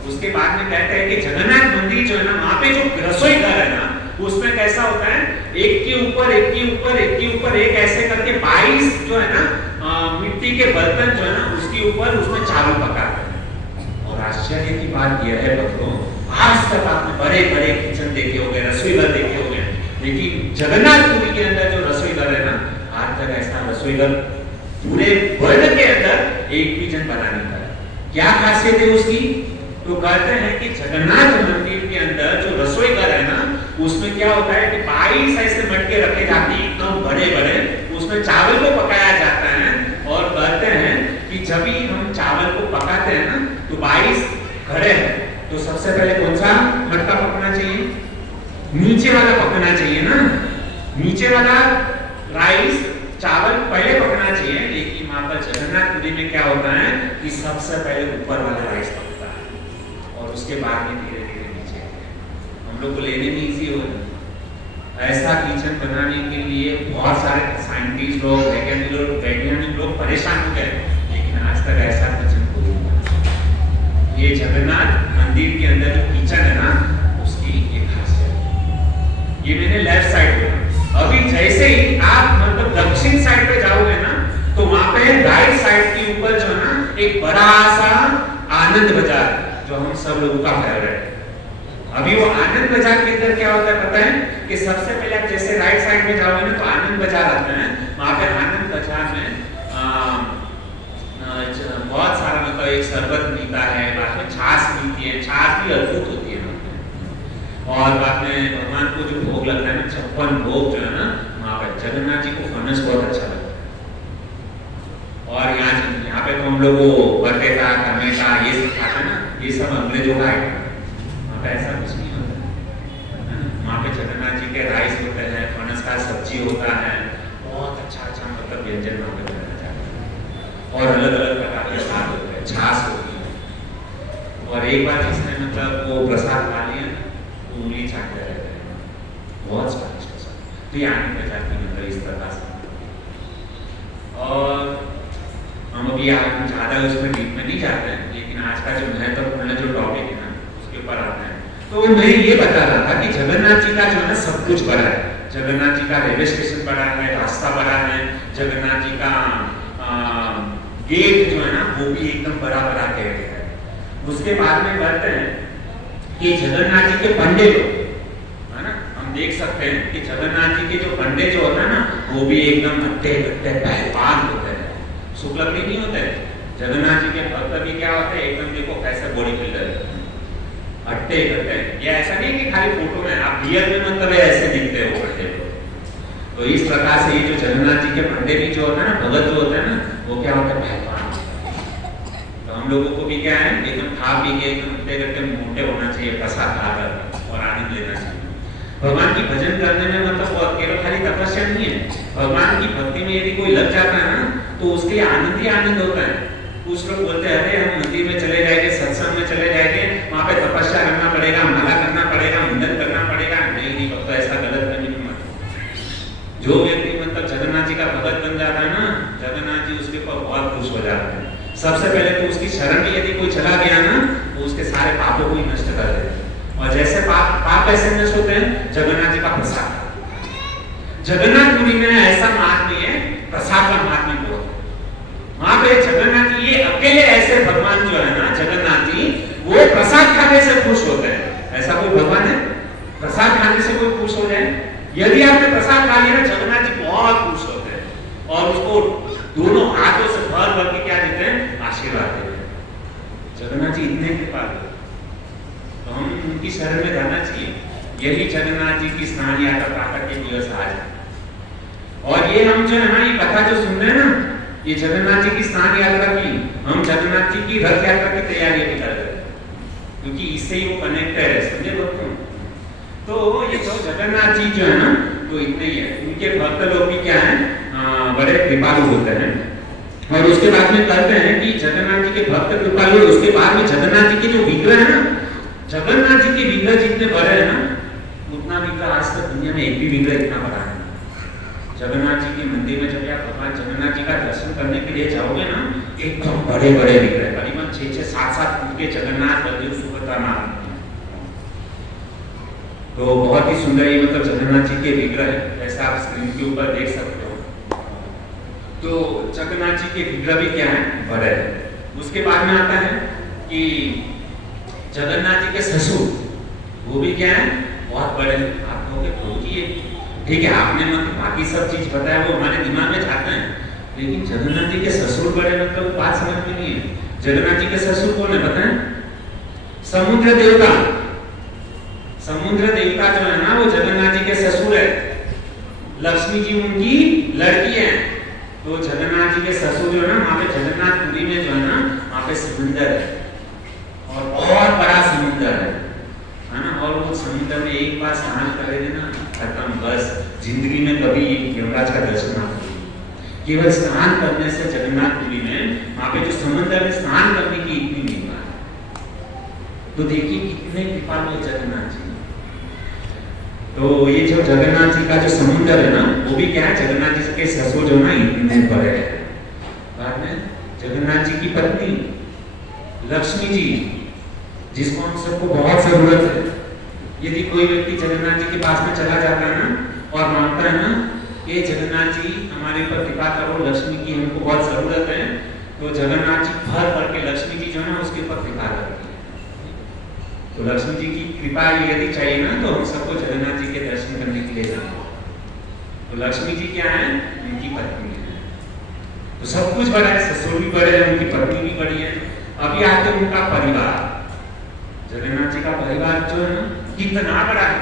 उसके बाद में कहते हैं कि जगन्नाथ मंदिर जो है ना, वहां पे जो रसोई घर है ना, उसमें कैसा होता है, एक के ऊपर एक के ऊपर एक के ऊपर एक ऐसे करके 22 जो है ना मिट्टी के बर्तन जो है ना उसके ऊपर उसमें चावल पकाते हैं। और आश्चर्य की बात यह है बच्चों, आज तक आपने बड़े बड़े किचन देखे होंगे, रसोई घर देखे होंगे, लेकिन जगन्नाथपुरी के अंदर जो रसोई घर है ना, आज तक ऐसा रसोई घर पूरे वर्ल्ड के अंदर एक भी जन बना नहीं पाया। क्या खासियत है उसकी? तो कहते हैं कि जगन्नाथ मंदिर के अंदर जो रसोई घर है ना, उसमें क्या होता है कि 22 ऐसे मटके रखे जाते हैं एकदम बड़े बड़े, उसमें चावल को पकाया जाता है। और कहते हैं कि जब भी हम चावल को पकाते हैं ना, तो 22 घड़े हैं, तो सबसे पहले कौन सा मटका पकना चाहिए? नीचे वाला पकना चाहिए ना, नीचे वाला राइस चावल पहले पकना चाहिए। लेकिन वहां पर जगन्नाथपुरी में क्या होता है कि सबसे पहले ऊपर वाला राइस पकता है और उसके बाद में धीरे धीरे नीचे। हम लोग को लेने में इजी हो। ऐसा किचन बनाने के लिए बहुत सारे साइंटिस्ट लोग, वैज्ञानिक लोग परेशान हो गए, लेकिन आज तक ऐसा किचन कोई नहीं बना। ये जगन्नाथ मंदिर के अंदर जो किचन है ना, उसकी एक खासियत। ये मैंने लेफ्ट साइड बोला। अभी जैसे ही आप मतलब दक्षिण साइड पे जाओगे ना, तो वहां पे राइट साइड के ऊपर जो है ना एक बड़ा सा आनंद बाजार, जो हम सब लोगों का फेवरेट है। अभी वो आनंद बाजार के अंदर क्या होता है पता है कि सबसे पहले आप जैसे राइट साइड में जाओगे ना, तो आनंद बाजार आता है। वहां पे आनंद बाजार में बहुत सारा मतलब एक शरबत मिलता है, बाद में छाछ मिलती है, छाछ भी अद्भुत होती है। और बाद में भगवान को जो भोग लगता है ना, 56 भोग जो है ना, वहां पे जगन्नाथ जी को फनस बहुत अच्छा लगता है। और यहाँ पे तो हम लोग बटेटा, टमेटा ये सब खाते हैं ना, ये सब अंग्रेजों का आइटम है। वहाँ पे ऐसा कुछ नहीं होता। वहाँ पे जगन्नाथ जी के राइस होते हैं, फनस का सब्जी होता है, बहुत अच्छा अच्छा मतलब व्यंजन वहाँ पे बनाया जाता है। और अलग अलग प्रकार के साग होते हैं, छाछ होती है। और एक बार जिसने मतलब वो प्रसाद खा लिया, उंगली चाटते रहते हैं, बहुत स्वादिष्ट है। तो ये आनंद बाजार की मतलब इस प्रकार से। और हम अभी ज्यादा उसमें डीप में नहीं जाते हैं, लेकिन आज का जो महत्वपूर्ण जो टॉपिक है ना, उसके ऊपर आते हैं। तो मैं ये बता रहा था कि जगन्नाथ जी का जो है ना सब कुछ बड़ा है। जगन्नाथ जी का रेलवे स्टेशन बड़ा है, रास्ता बड़ा है, जगन्नाथ जी का गेट जो है ना वो भी एकदम बड़ा बड़ा गेट है। उसके बाद में कहते हैं कि जगन्नाथ जी के पंडे लोग है ना, हम देख सकते हैं कि जगन्नाथ जी के जो पंडे जो होता है ना, वो भी एकदम हट्टे कट्टे पहलवान होते हैं, शुक्लकड़ी नहीं होते। जगन्नाथ जी के भक्त भी क्या होते हैं, एकदम देखो कैसे बॉडी बिल्डर हट्टे कट्टे। ये ऐसा नहीं कि खाली फोटो में, आप रियल में मतलब ऐसे दिखते हो पंडे लोग। तो इस प्रकार से ये जो जगन्नाथ जी के पंडे भी जो होता है ना, भगत जो होता है ना, वो क्या होता है, पहलवान। हम लोगों को भी क्या है, एकदम खा पी के एकदम मोटे होना चाहिए, प्रसाद खाकर और आनंद लेना चाहिए। भगवान की भजन करने में मतलब वो अकेले खाली तपस्या नहीं है। भगवान की भक्ति में यदि कोई लग जाता है ना, तो उसके आनंद ही आनंद होता है। कुछ लोग बोलते हैं अरे हम मंदिर में चले जाएंगे, सत्संग में चले जाएंगे, वहां पे तपस्या करना पड़ेगा, माला करना पड़ेगा, मुंडन करना पड़ेगा। नहीं भक्त ऐसा गलत नहीं मत। जो व्यक्ति मतलब जगन्नाथ जी का भगत बन जाता है ना, जगन्नाथ जी उसके ऊपर बहुत खुश हो जाते हैं। सबसे पहले तो उसकी शरण में यदि कोई चला गया ना, तो उसके सारे पापों को ही नष्ट कर देते हैं। और जैसे पाप ऐसे नष्ट होते हैं, जगन्नाथ जी का प्रसाद। जगन्नाथपुरी में ऐसा महात्म्य है, प्रसाद का महात्म्य बहुत है। वहां पे जगन्नाथ जी ये अकेले ऐसे भगवान जो है ना, जगन्नाथ जी वो प्रसाद खाने से खुश होते हैं। ऐसा कोई भगवान है प्रसाद खाने से कोई खुश हो जाए? यदि आपने प्रसाद खा लिया ना, जगन्नाथ जी बहुत खुश होते हैं और उसको दोनों हाथों से भर भर के क्या देते हैं, आशीर्वाद देते हैं। जगन्नाथ जी इतने कृपालु हैं, तो हम उनकी शरण में रहना चाहिए। यही जगन्नाथ जी की स्नान यात्रा प्राकट्य दिवस आज है। और ये हम जो है ना, ये कथा जो सुन रहे हैं ना, ये जगन्नाथ जी की स्नान यात्रा की, हम जगन्नाथ जी की रथ यात्रा की तैयारी भी कर रहे हैं, क्योंकि इससे ही वो कनेक्टेड है, समझे दोस्तों। तो ये जो जगन्नाथ जी जो है ना, तो इतने ही है। उनके भक्त लोग भी क्या है, बड़े कृपालु होते हैं। और उसके बाद में कहते हैं कि जगन्नाथ जी के भक्त कृपालु, उसके बाद में जगन्नाथ जी के जो विग्रह है ना, जगन्नाथ जी के विग्रह जितने बड़े हैं ना, उतना विग्रह आज तक दुनिया में एक भी विग्रह इतना बड़ा है। जगन्नाथ जी के मंदिर में जब आप भगवान जगन्नाथ जी का दर्शन करने के लिए जाओगे ना, एकदम बड़े बड़े विग्रह, करीबन 6-6, 7-7 फुट के जगन्नाथ, बलदेव, सुभद्रा माँ, तो बहुत ही सुंदर ये मतलब जगन्नाथ जी के विग्रह है, ऐसा आप स्क्रीन के ऊपर देख सकते हो। तो जगन्नाथ जी के विग्रह भी क्या है, बड़े है। उसके बाद में आता है कि जगन्नाथ जी के ससुर, वो भी क्या है, बहुत बड़े। आप कहोगे प्रभु जी ठीक है, आपने मतलब बाकी सब चीज बताया वो हमारे दिमाग में जाता है, लेकिन जगन्नाथ जी के ससुर बड़े मतलब बात समझ में नहीं है। जगन्नाथ जी के ससुर कौन है पता है? समुद्र देवता। समुद्र देवता जो है ना, वो जगन्नाथ जी के ससुर है। लक्ष्मी जी उनकी लड़की है। तो जगन्नाथ जी के ससुर जो है ना, वहां पे जगन्नाथपुरी में जो है ना, वहां पे समुद्र है और बहुत बड़ा समुद्र है ना। और वो समुद्र में एक बार स्नान करेंगे ना, खत्म, बस जिंदगी में कभी यमराज का दर्शन ना होगा। केवल स्नान करने से जगन्नाथपुरी में वहां पे जो समुद्र में स्नान करने की इतनी महिमा है। तो देखिए कितने कृपालु जगन्नाथ जी। तो ये जो जगन्नाथ जी का जो समुद्र है ना, वो भी क्या है, जगन्नाथ जी के ससुर जो ना इतने बड़े हैं। बाद में जगन्नाथ जी की पत्नी लक्ष्मी जी, जिसको हम सबको बहुत जरूरत है। यदि कोई व्यक्ति जगन्नाथ जी के पास में चला जाता है ना और मांगता है ना कि जगन्नाथ जी हमारे ऊपर कृपा करो, लक्ष्मी की हमको बहुत जरूरत है, तो जगन्नाथ जी भर भर के लक्ष्मी जी जो है ना उसके ऊपर कृपा करती है। तो लक्ष्मी जी की कृपा यदि चाहिए ना, तो हम सबको जगन्नाथ जी के दर्शन करने के लिए जाए। तो लक्ष्मी जी क्या है, उनकी पत्नी है। तो सब कुछ बड़ा है, ससुर भी बड़े हैं, उनकी पत्नी भी बड़ी है। अभी आते उनका परिवार, जगन्नाथ जी का परिवार जो है ना कितना बड़ा है।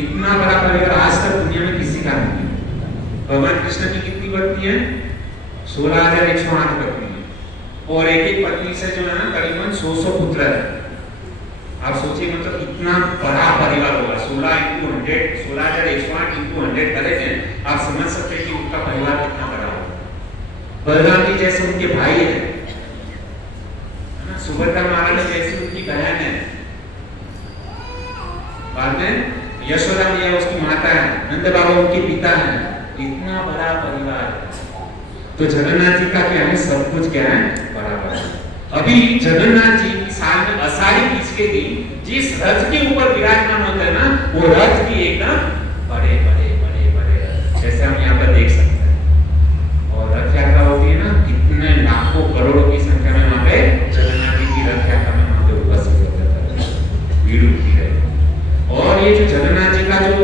इतना बड़ा परिवार आज तक दुनिया में किसी का नहीं है। भगवान कृष्ण की कितनी पत्नी है? 16,108 पत्नी है, और एक एक पत्नी से जो है ना करीबन 100 पुत्र है। आप सोचिए मतलब इतना बड़ा परिवार होगा। 16 × 100, 16,108 × 100 करेंगे, आप समझ सकते हैं कि उनका परिवार कितना बड़ा होगा। बलराम जी जैसे उनके भाई है ना, सुभद्रा महारानी जैसी उनकी बहन है, बाद में यशोदा मैया उसकी माता है, नंद बाबा उनके पिता है। इतना बड़ा परिवार। तो जगन्नाथ जी का क्या है, सब कुछ क्या है, बड़ा बड़ा। अभी जगन्नाथ जी की साल में आषाढ़ी बीज के दिन जिस रथ के ऊपर विराजमान होते हैं ना, वो रथ भी एकदम बड़े बड़े बड़े बड़े रथ, जैसे हम यहाँ पर देख सकते हैं। और रथ यात्रा होती है ना, कितने लाखों करोड़ों की संख्या में वहां पे जगन्नाथ जी की रथ यात्रा में वहां पे उपस्थित होता है, भीड़ होती है। और ये जो जगन्नाथ जी का रथ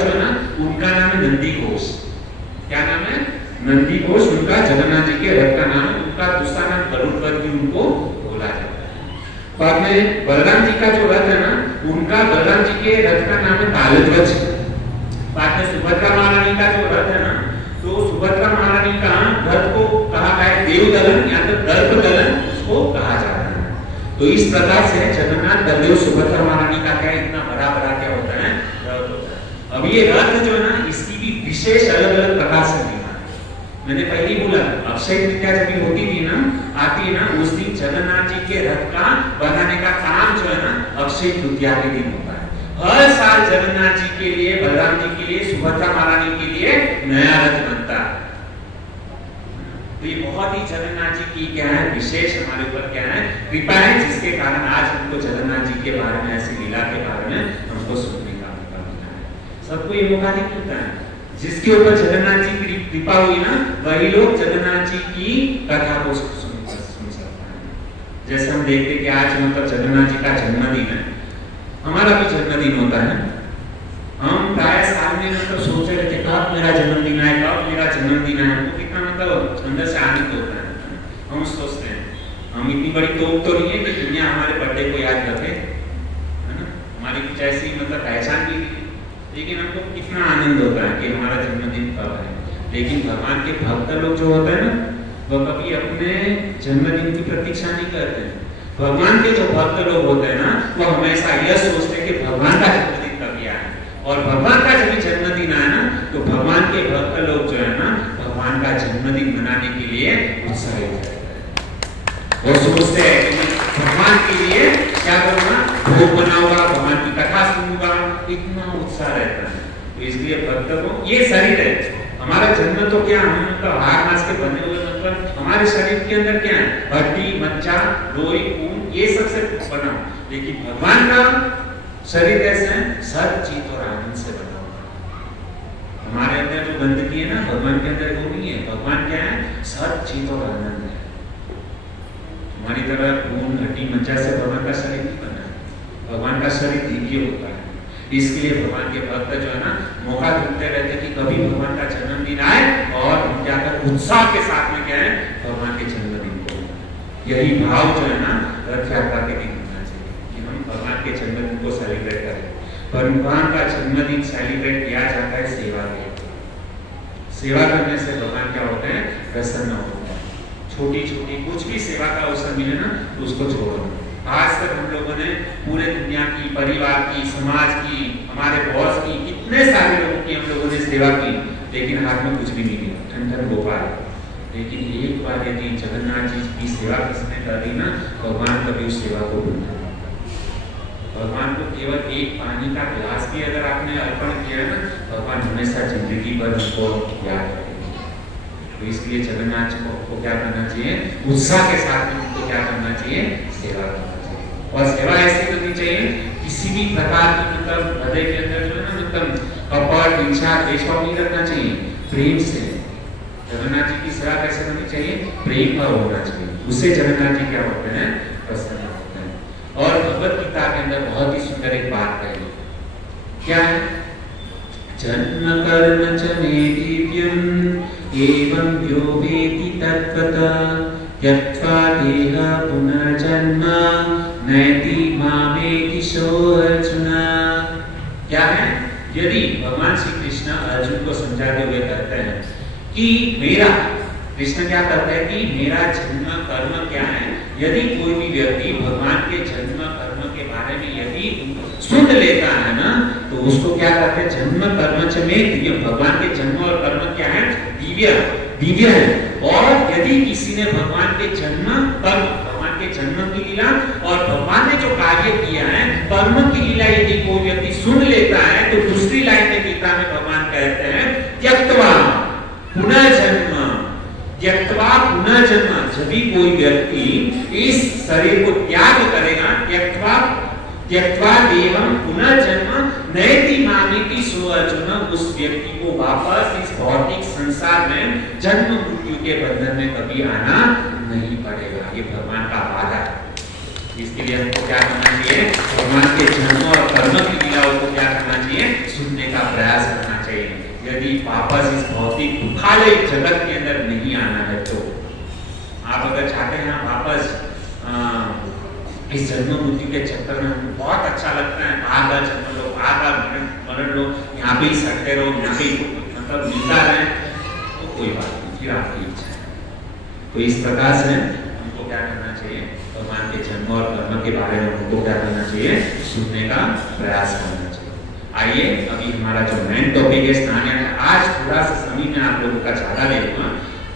जो है ना, उनका नाम है नंदी घोष। क्या नाम है? नंदी घोष उनका जगन्नाथ जी के रथ का नाम है। उनका दूसरा नाम गरुड़ भी उनको बोला जाता है। बाद में बलराम जी का जो रथ है ना, उनका बलराम जी के रथ का नाम है तालध्वज। बाद में सुभद्रा महारानी का जो रथ है ना, तो सुभद्रा महारानी का रथ को कहा गया है देवदलन या तो दर्पदलन, उसको कहा जाता है। तो इस प्रकार से जगन्नाथ, बलदेव, सुभद्रा महारानी का क्या इतना बड़ा बड़ा क्या होता है, रथ होता है। अब ये रथ जो है ना, इसकी भी विशेष अलग अलग प्रकार से महिमा है। मैंने पहले ही बोला, अक्षय तृतीया जब भी होती थी ना, आती है ना, उस दिन जगन्नाथ जी के रथ का बनाने का काम जो है ना, अक्षय तृतीया के दिन होता है। हर साल जगन्नाथ जी के लिए, बलराम जी के लिए, सुभद्रा महारानी के लिए नया रथ बनता है। तो ये बहुत ही जगन्नाथ जी की क्या है, विशेष हमारे ऊपर क्या है, कृपा है, जिसके कारण आज हमको जगन्नाथ जी के बारे में, ऐसी लीला के बारे में हमको सुनने का मौका मिला है। सबको ये मौका नहीं मिलता है। जिसके ऊपर जगन्नाथ जी की कृपा हुई ना, वही लोग जगन्नाथ जी की कथा को सुन सकते हैं। जैसे हम देखते कि आज मतलब जगन्नाथ जी का जन्मदिन है, हमारा भी जन्मदिन होता है। हम प्राय साल में मतलब सोचते रहते कब मेरा जन्मदिन है, कब मेरा जन्मदिन है। हमको कितना मतलब अंदर से आनंद होता है। हम सोचते हैं हम इतनी बड़ी तोप तो नहीं है कि दुनिया हमारे बर्थडे को याद रखे, है ना, हमारी कुछ ऐसी मतलब पहचान भी, लेकिन हमको कितना आनंद होता है कि हमारा जन्मदिन कब है। लेकिन भगवान के भक्त लोग जो होते हैं ना, वो कभी अपने जन्मदिन की प्रतीक्षा नहीं करते। भगवान के जो भक्त लोग होते हैं ना, वो हमेशा यह सोचते हैं कि भगवान का जन्मदिन कभी आए, और भगवान का जब जन्मदिन आए ना तो भगवान के भक्त लोग जो है ना भगवान का जन्मदिन मनाने के लिए उत्साहित रहते हैं और सोचते हैं कि मैं भगवान के लिए क्या करूँगा, भोग बनाऊंगा, भगवान की कथा सुनूंगा, इतना उत्साह रहता है। तो इसलिए भक्त को ये शरीर है, हमारा जन्म तो क्या, हम मतलब हार मास के बने हुए, मतलब हमारे शरीर के अंदर क्या है, हड्डी, मज्जा, लोई, खून, ये सबसे बना, लेकिन भगवान का शरीर कैसे है, सच्चित और आनंद से बना हुआ। हमारे अंदर जो गंदगी है ना, भगवान के अंदर वो नहीं है। भगवान क्या है, सच्चित और आनंद है। हमारी तरह खून, हड्डी, मज्जा से भगवान का शरीर नहीं बना है। भगवान का शरीर दिव्य होता है। इसलिए भगवान के भक्त जो है ना मौका ढूंढते रहते कि कभी भगवान का जन्मदिन आए और हम क्या कर उत्साह के साथ में क्या है, भगवान के जन्मदिन को, यही भाव जो है ना रथ यात्रा के दिन होना चाहिए कि हम भगवान के जन्मदिन को सेलिब्रेट करें। भगवान का जन्मदिन सेलिब्रेट किया जाता है सेवा के, सेवा करने से भगवान क्या होते हैं, प्रसन्न होते हैं। छोटी छोटी कुछ भी सेवा का अवसर मिले ना तो उसको छोड़ो। आज तक हम लोगों ने पूरे दुनिया की, परिवार की, समाज की, हमारे बॉस की, कितने सारे लोगों की हम लोगों ने सेवा की, लेकिन हाथ में कुछ भी नहीं मिला, ठन ठन गोपाल। लेकिन एक बार यदि जगन्नाथ जी की सेवा किसने कर दी ना, भगवान कभी उस सेवा को भूलते नहीं। भगवान को केवल एक पानी का गिलास भी अगर आपने अर्पण किया ना, भगवान हमेशा जिंदगी भर हमको याद रखेंगे। तो इसलिए जगन्नाथ जी को क्या करना चाहिए, उत्साह के साथ में उनको क्या करना चाहिए, सेवा करना चाहिए। और सेवा ऐसी करनी चाहिए किसी भी प्रकार की, मतलब हृदय के अंदर जो है ना मतलब कपट, हिंसा, द्वेषभाव नहीं रखना चाहिए, प्रेम से। जगन्नाथ जी की सेवा कैसे करनी चाहिए, प्रेम भाव होना चाहिए, उससे जगन्नाथ जी क्या होते हैं, प्रसन्न होते हैं। और भगवत गीता के अंदर बहुत ही सुंदर एक बात कही, क्या है, जन्म कर्म च मे दिव्यम् एवं यो वेति तत्त्वतः यत्वा देह पुनर्जन्म नैति मामेति सो अर्जुन। क्या है, यदि भगवान श्री कृष्ण अर्जुन को समझाते हुए कहते हैं कि मेरा, कृष्ण क्या कहते हैं कि मेरा जन्म कर्म क्या है। यदि कोई भी व्यक्ति भगवान के जन्म कर्म के बारे में यदि सुन लेता है ना, तो उसको क्या कहते हैं, जन्म कर्म च मे दिव्यम्, भगवान के जन्म और कर्म क्या है, दिव्य, दिव्य है। और यदि किसी ने भगवान के जन्म कर्म, भगवान के जन्म की लीला और भगवान ने जो कार्य किया है कर्म की लीला यदि कोई व्यक्ति सुन लेता है, तो दूसरी लाइन में गीता में भगवान कहते हैं त्यक्त्वा पुनर्जन्म, त्यक्त्वा पुनर्जन्म। जब भी कोई व्यक्ति इस शरीर को त्याग करेगा, त्यक्त्वा देहं पुनर्जन्म नैति मामेति सो अर्जुन, उस व्यक्ति को वापस इस भौतिक संसार में जन्म मृत्यु के बंधन में कभी आना नहीं पड़ेगा। ये भगवान का वादा है। इसके लिए हमको क्या करना चाहिए, भगवान के जन्म और कर्म की लीलाओं को क्या करना चाहिए, सुनने का प्रयास करना चाहिए। यदि वापस इस भौतिक दुखालय जगत के अंदर नहीं आना है तो आप अगर चाहते हैं वापस इस जन्म मृत्यु के चक्कर में हमको बहुत अच्छा लगता है, बार-बार जन्म लो, बार-बार मरण लो, यहाँ पे ही सड़ते रहो, यहाँ पे ही मतलब मिलता रहे, तो कोई बात नहीं, फिर आपकी इच्छा है। तो इस प्रकार से हमको क्या करना चाहिए, भगवान के जन्म और कर्म के बारे में हमको क्या करना चाहिए, सुनने का प्रयास करना चाहिए। आइए अभी हमारा जो मेन टॉपिक है स्नान यात्रा, आज थोड़ा सा समय में आप लोगों का ज्यादा लेगा,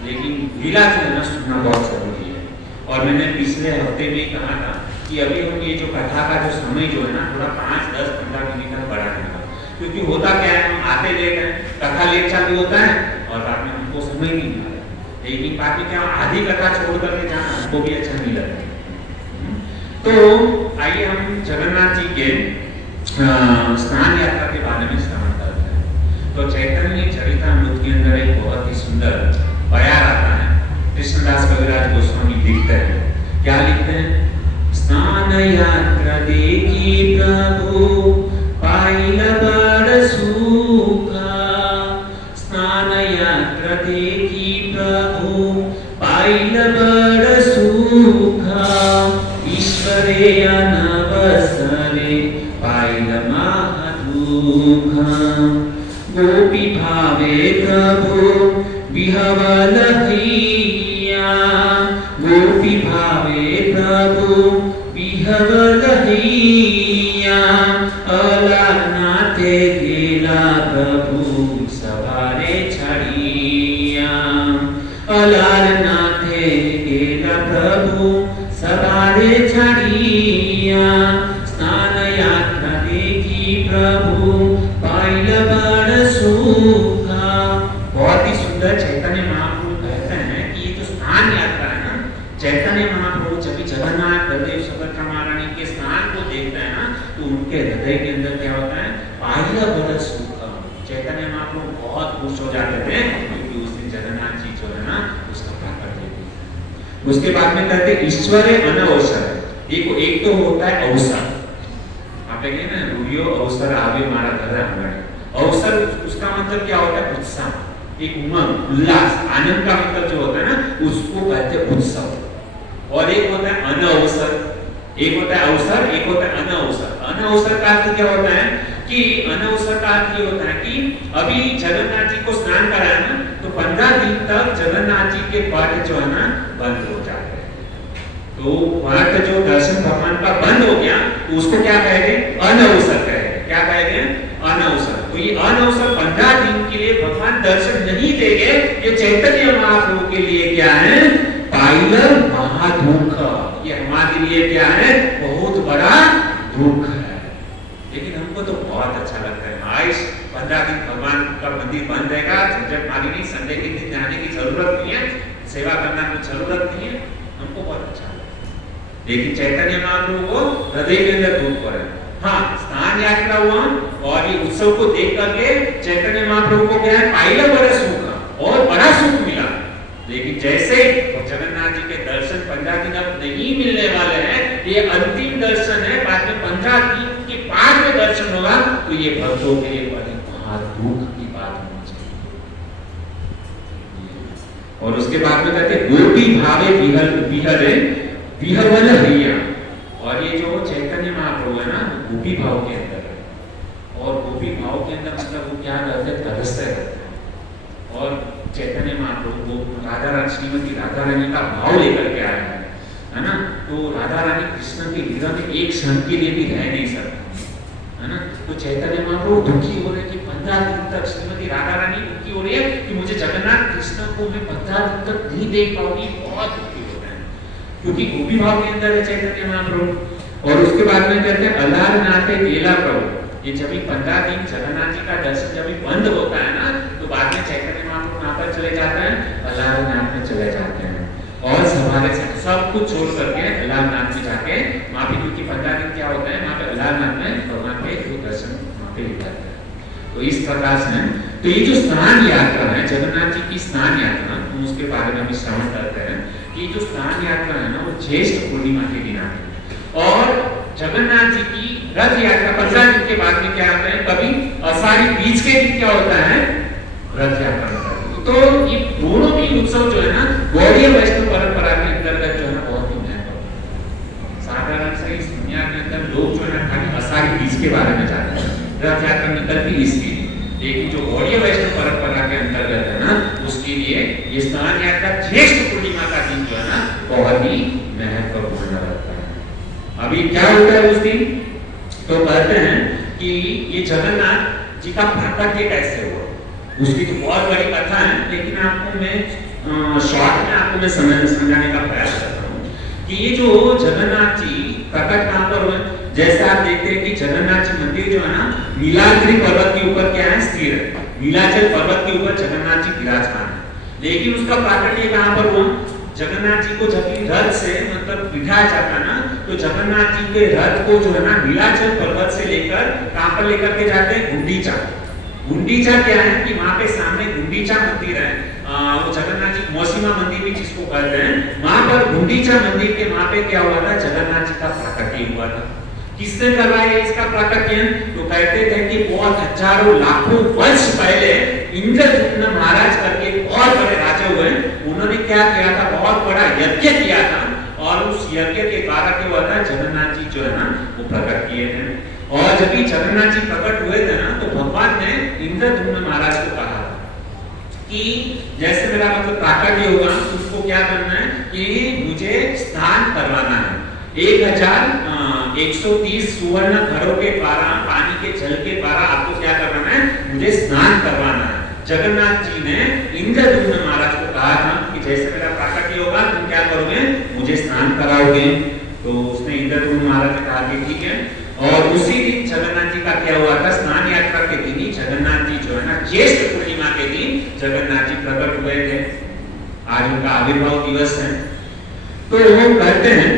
लेकिन लीला जो है ना सुनना बहुत जरूरी है। और मैंने पिछले हफ्ते में कहा था कि अभी हम ये जो कथा का जो समय जो है ना थोड़ा 5, 10, 15 मिनट तक बढ़ा देगा, क्योंकि होता क्या है, हम आते लेट हैं, कथा लेट चालू होता है और रात में हमको समय नहीं मिलता, लेकिन बाकी क्या आधी कथा छोड़ करके जाना हमको भी अच्छा नहीं लगता। तो आइए हम जगन्नाथ जी के स्नान यात्रा के बारे में श्रवण करते हैं। तो चैतन्य चरितामृत के अंदर एक बहुत ही सुंदर बयान आता है, कृष्णदास कविराज गोस्वामी लिखते हैं, क्या लिखते हैं, स्नान यात्रा देखी प्रभु पाइल बड़ सुखा, स्नान यात्रा देखी प्रभु पाइल बड़ सुखा, ईश्वरे अनवसरे पाइल महादुखा, गोपी भावे प्रभु विहवल हिया, गोपी भावे प्रभु विहवल हिया, अलानाथे गे प्रभु सवारे छड़िया, अलारनाथे गेला प्रभु सवारे छड़िया, स्नान यात्रा देखी प्रभु पाइल बड़ सुखा। बहुत ही सुंदर चैतन्य महाप्रभु कहते हैं कि ये जो स्नान यात्रा है ना, चैतन्य महाप्रभु जब जगन्नाथ बलदेव सुभद्रा महारानी के स्नान को देखते हैं ना, तो उनके हृदय के अंदर क्या होता है, पाइल बड़ सुखा। चैतन्य महाप्रभु बहुत खुश हो जाते थे क्योंकि उस दिन जगन्नाथ जी जो है ना उसका प्राकट्य थे। उसके बाद में कहते ईश्वर अनवसर, एक तो होता है अवसर, आप कहेंगे ना रूढ़ियो अवसर आवे मारा घर आंगन। अवसर उसका मतलब क्या होता है, उत्साह, एक उमंग, उल्लास, आनंद का मतलब जो होता है ना उसको कहते हैं उत्सव। और एक होता है अनअवसर, एक होता है अवसर, एक होता है अनअवसर। अनअवसर का अर्थ क्या होता है कि अनअवसर का अर्थ ये होता है कि अभी जगन्नाथ जी को स्नान कराया ना, तो 15 दिन तक जगन्नाथ जी के पट जो है ना बंद हो जाते हैं। तो पट जो दर्शन भगवान का बंद हो गया तो उसको क्या कहेंगे, अनअवसर कहेंगे। क्या कहेंगे, अनअवसर। तो ये अनअवसर 15 दिन के लिए भगवान दर्शन नहीं देंगे, ये चैतन्य महाप्रभु के लिए क्या है, पाइल महादुख। ये हमारे लिए क्या है, बहुत बड़ा दुख है। लेकिन हमको तो बहुत अच्छा लगता है, आज 15 दिन भगवान का मंदिर बंद रहेगा, झंझट मारी नहीं, संडे के दिन जाने की जरूरत नहीं है, सेवा करना की जरूरत नहीं है, हमको बहुत अच्छा लगता है। लेकिन चैतन्य महाप्रभु को हृदय के अंदर दुख पड़े। हाँ, स्नान यात्रा हुआ और ये उत्सव को देख करके चैतन्य महाप्रभु को क्या है, पाइला बड़ा सुख और बड़ा सुख मिला। लेकिन जैसे जगन्नाथ जी के दर्शन 15 दिन अब नहीं मिलने वाले हैं, ये अंतिम दर्शन है, बाद में 15 दिन के बाद में दर्शन होगा, तो ये भक्तों के लिए बड़ी दुख की बात होनी चाहिए। और उसके बाद में कहते गोपी भावे विहरे विहरवन हरिया। और ये जो चैतन्य महाप्रभु है ना, गोपी भाव के अंदर है, और गोपी भाव के अंदर मतलब वो क्या करते हैं, तरसते रहते हैं। और चैतन्य महाप्रभु को राधा रानी, श्रीमती राधा रानी का भाव लेकर के आया है ना। तो राधा रानी कृष्ण के लीला में एक क्षण के लिए भी रह नहीं सकती, है ना। तो चैतन्य महाप्रभु दुखी हो रहे कि 15 दिन तक श्रीमती राधा रानी दुखी हो रही है कि मुझे जगन्नाथ कृष्ण को मैं 15 दिन तक नहीं देख पाऊंगी, बहुत दुखी हो रहे हैं, क्योंकि गोपी भाव के अंदर है चैतन्य महाप्रभु। और उसके बाद में कहते हैं अलारनाथे गेला प्रभु। ये जब 15 दिन जगन्नाथ जी का दर्शन जब बंद होता है ना, तो बाद में चैतन्य महाप्रभु कहाँ पर चले जाते हैं, अलारनाथ में चले जाते हैं। और सवारे सब कुछ छोड़ करके अलारनाथ में जाके वहाँ पे, क्योंकि 15 दिन क्या होता है वहाँ पे अलारनाथ में भगवान के दर्शन वहाँ पे जाते हैं। तो इस प्रकार से तो ये जो स्नान यात्रा है, जगन्नाथ जी की स्नान यात्रा, हम उसके बारे में भी श्रवण करते हैं कि जो स्नान यात्रा है ना वो ज्येष्ठ पूर्णिमा के दिन आती है। और जगन्नाथ जी की रथ यात्रा 15 दिन के बाद में क्या आता है, कभी आषाढ़ी बीज के दिन क्या होता है, रथ यात्रा होता है। तो ये दोनों भी उत्सव जो है ना गौड़ीय वैष्णव परंपरा के अंतर्गत जो है ना बहुत ही महत्वपूर्ण। साधारण से इस दुनिया के अंदर लोग जो है खाली आषाढ़ी बीज के बारे में जानते हैं, रथ यात्रा निकलती इसके लिए, लेकिन जो गौड़ीय वैष्णव परंपरा के अंतर्गत है ना उसके लिए ये स्नान यात्रा ज्येष्ठ पूर्णिमा का दिन जो है ना बहुत ही महत्वपूर्ण रहता है। अभी क्या होता है उस दिन, तो कहते हैं कि ये जगन्नाथ जी का प्राकट्य कैसे हुआ, उसकी तो बहुत बड़ी कथा है, लेकिन आपको मैं शॉर्ट में आपको मैं समझाने का प्रयास करता हूँ कि ये जो जगन्नाथ जी प्रकट कहाँ पर हुए। जैसे आप देखते हैं कि जगन्नाथ जी मंदिर जो है ना नीलाद्रि पर्वत के ऊपर क्या है, स्थिर है। नीलाचल पर्वत के ऊपर जगन्नाथ जी विराजमान है, लेकिन उसका प्राकट्य कहाँ पर हुआ, जगन्नाथ जी को जब रथ से मतलब बिठाया जाता ना, तो जगन्नाथ जी के रथ को जो है ना नीलाचल पर्वत से लेकर कहाँ पर लेकर के जाते हैं, गुंडीचा। गुंडीचा क्या है कि वहाँ पे सामने गुंडीचा मंदिर है, वो जगन्नाथ जी मौसीमा मंदिर भी जिसको कहते हैं, वहाँ पर गुंडीचा मंदिर के वहाँ पे क्या हुआ था, जगन्नाथ जी का प्राकट्य हुआ था। किसने करवाया इसका प्राकट्य, तो कहते थे कि बहुत हजारों लाखों वर्ष पहले इंद्रदुम्न महाराज करके बहुत बड़े राजा हुए, उन्होंने क्या किया था, बहुत बड़ा यज्ञ किया था, और उस यज्ञ के द्वारा क्या हुआ था, जगन्नाथ जी जो है ना वो प्रकट किए थे। और जब भी जगन्नाथ जी प्रकट हुए थे ना, तो भगवान ने इंद्रदुम्न महाराज को कहा कि जैसे मेरा मतलब प्राकट्य होगा, उसको क्या करना है कि मुझे स्नान करवाना है। 1130 सुवर्ण घरों के द्वारा, पानी के जल के द्वारा आपको क्या करना है, मुझे स्नान करवाना है। जगन्नाथ जी ने इंद्रद्युम्न महाराज को कहा था कि जैसे मेरा प्राकट्य होगा तुम क्या करोगे, मुझे स्नान कराओगे। तो उसने इंद्रद्युम्न महाराज ने कहा कि ठीक है। और उसी दिन जगन्नाथ जी का क्या हुआ था, स्नान यात्रा के दिन ही जगन्नाथ जी जो है ना ज्येष्ठ पूर्णिमा के दिन जगन्नाथ जी प्रकट हुए थे। आज उनका आविर्भाव दिवस है। तो वो कहते हैं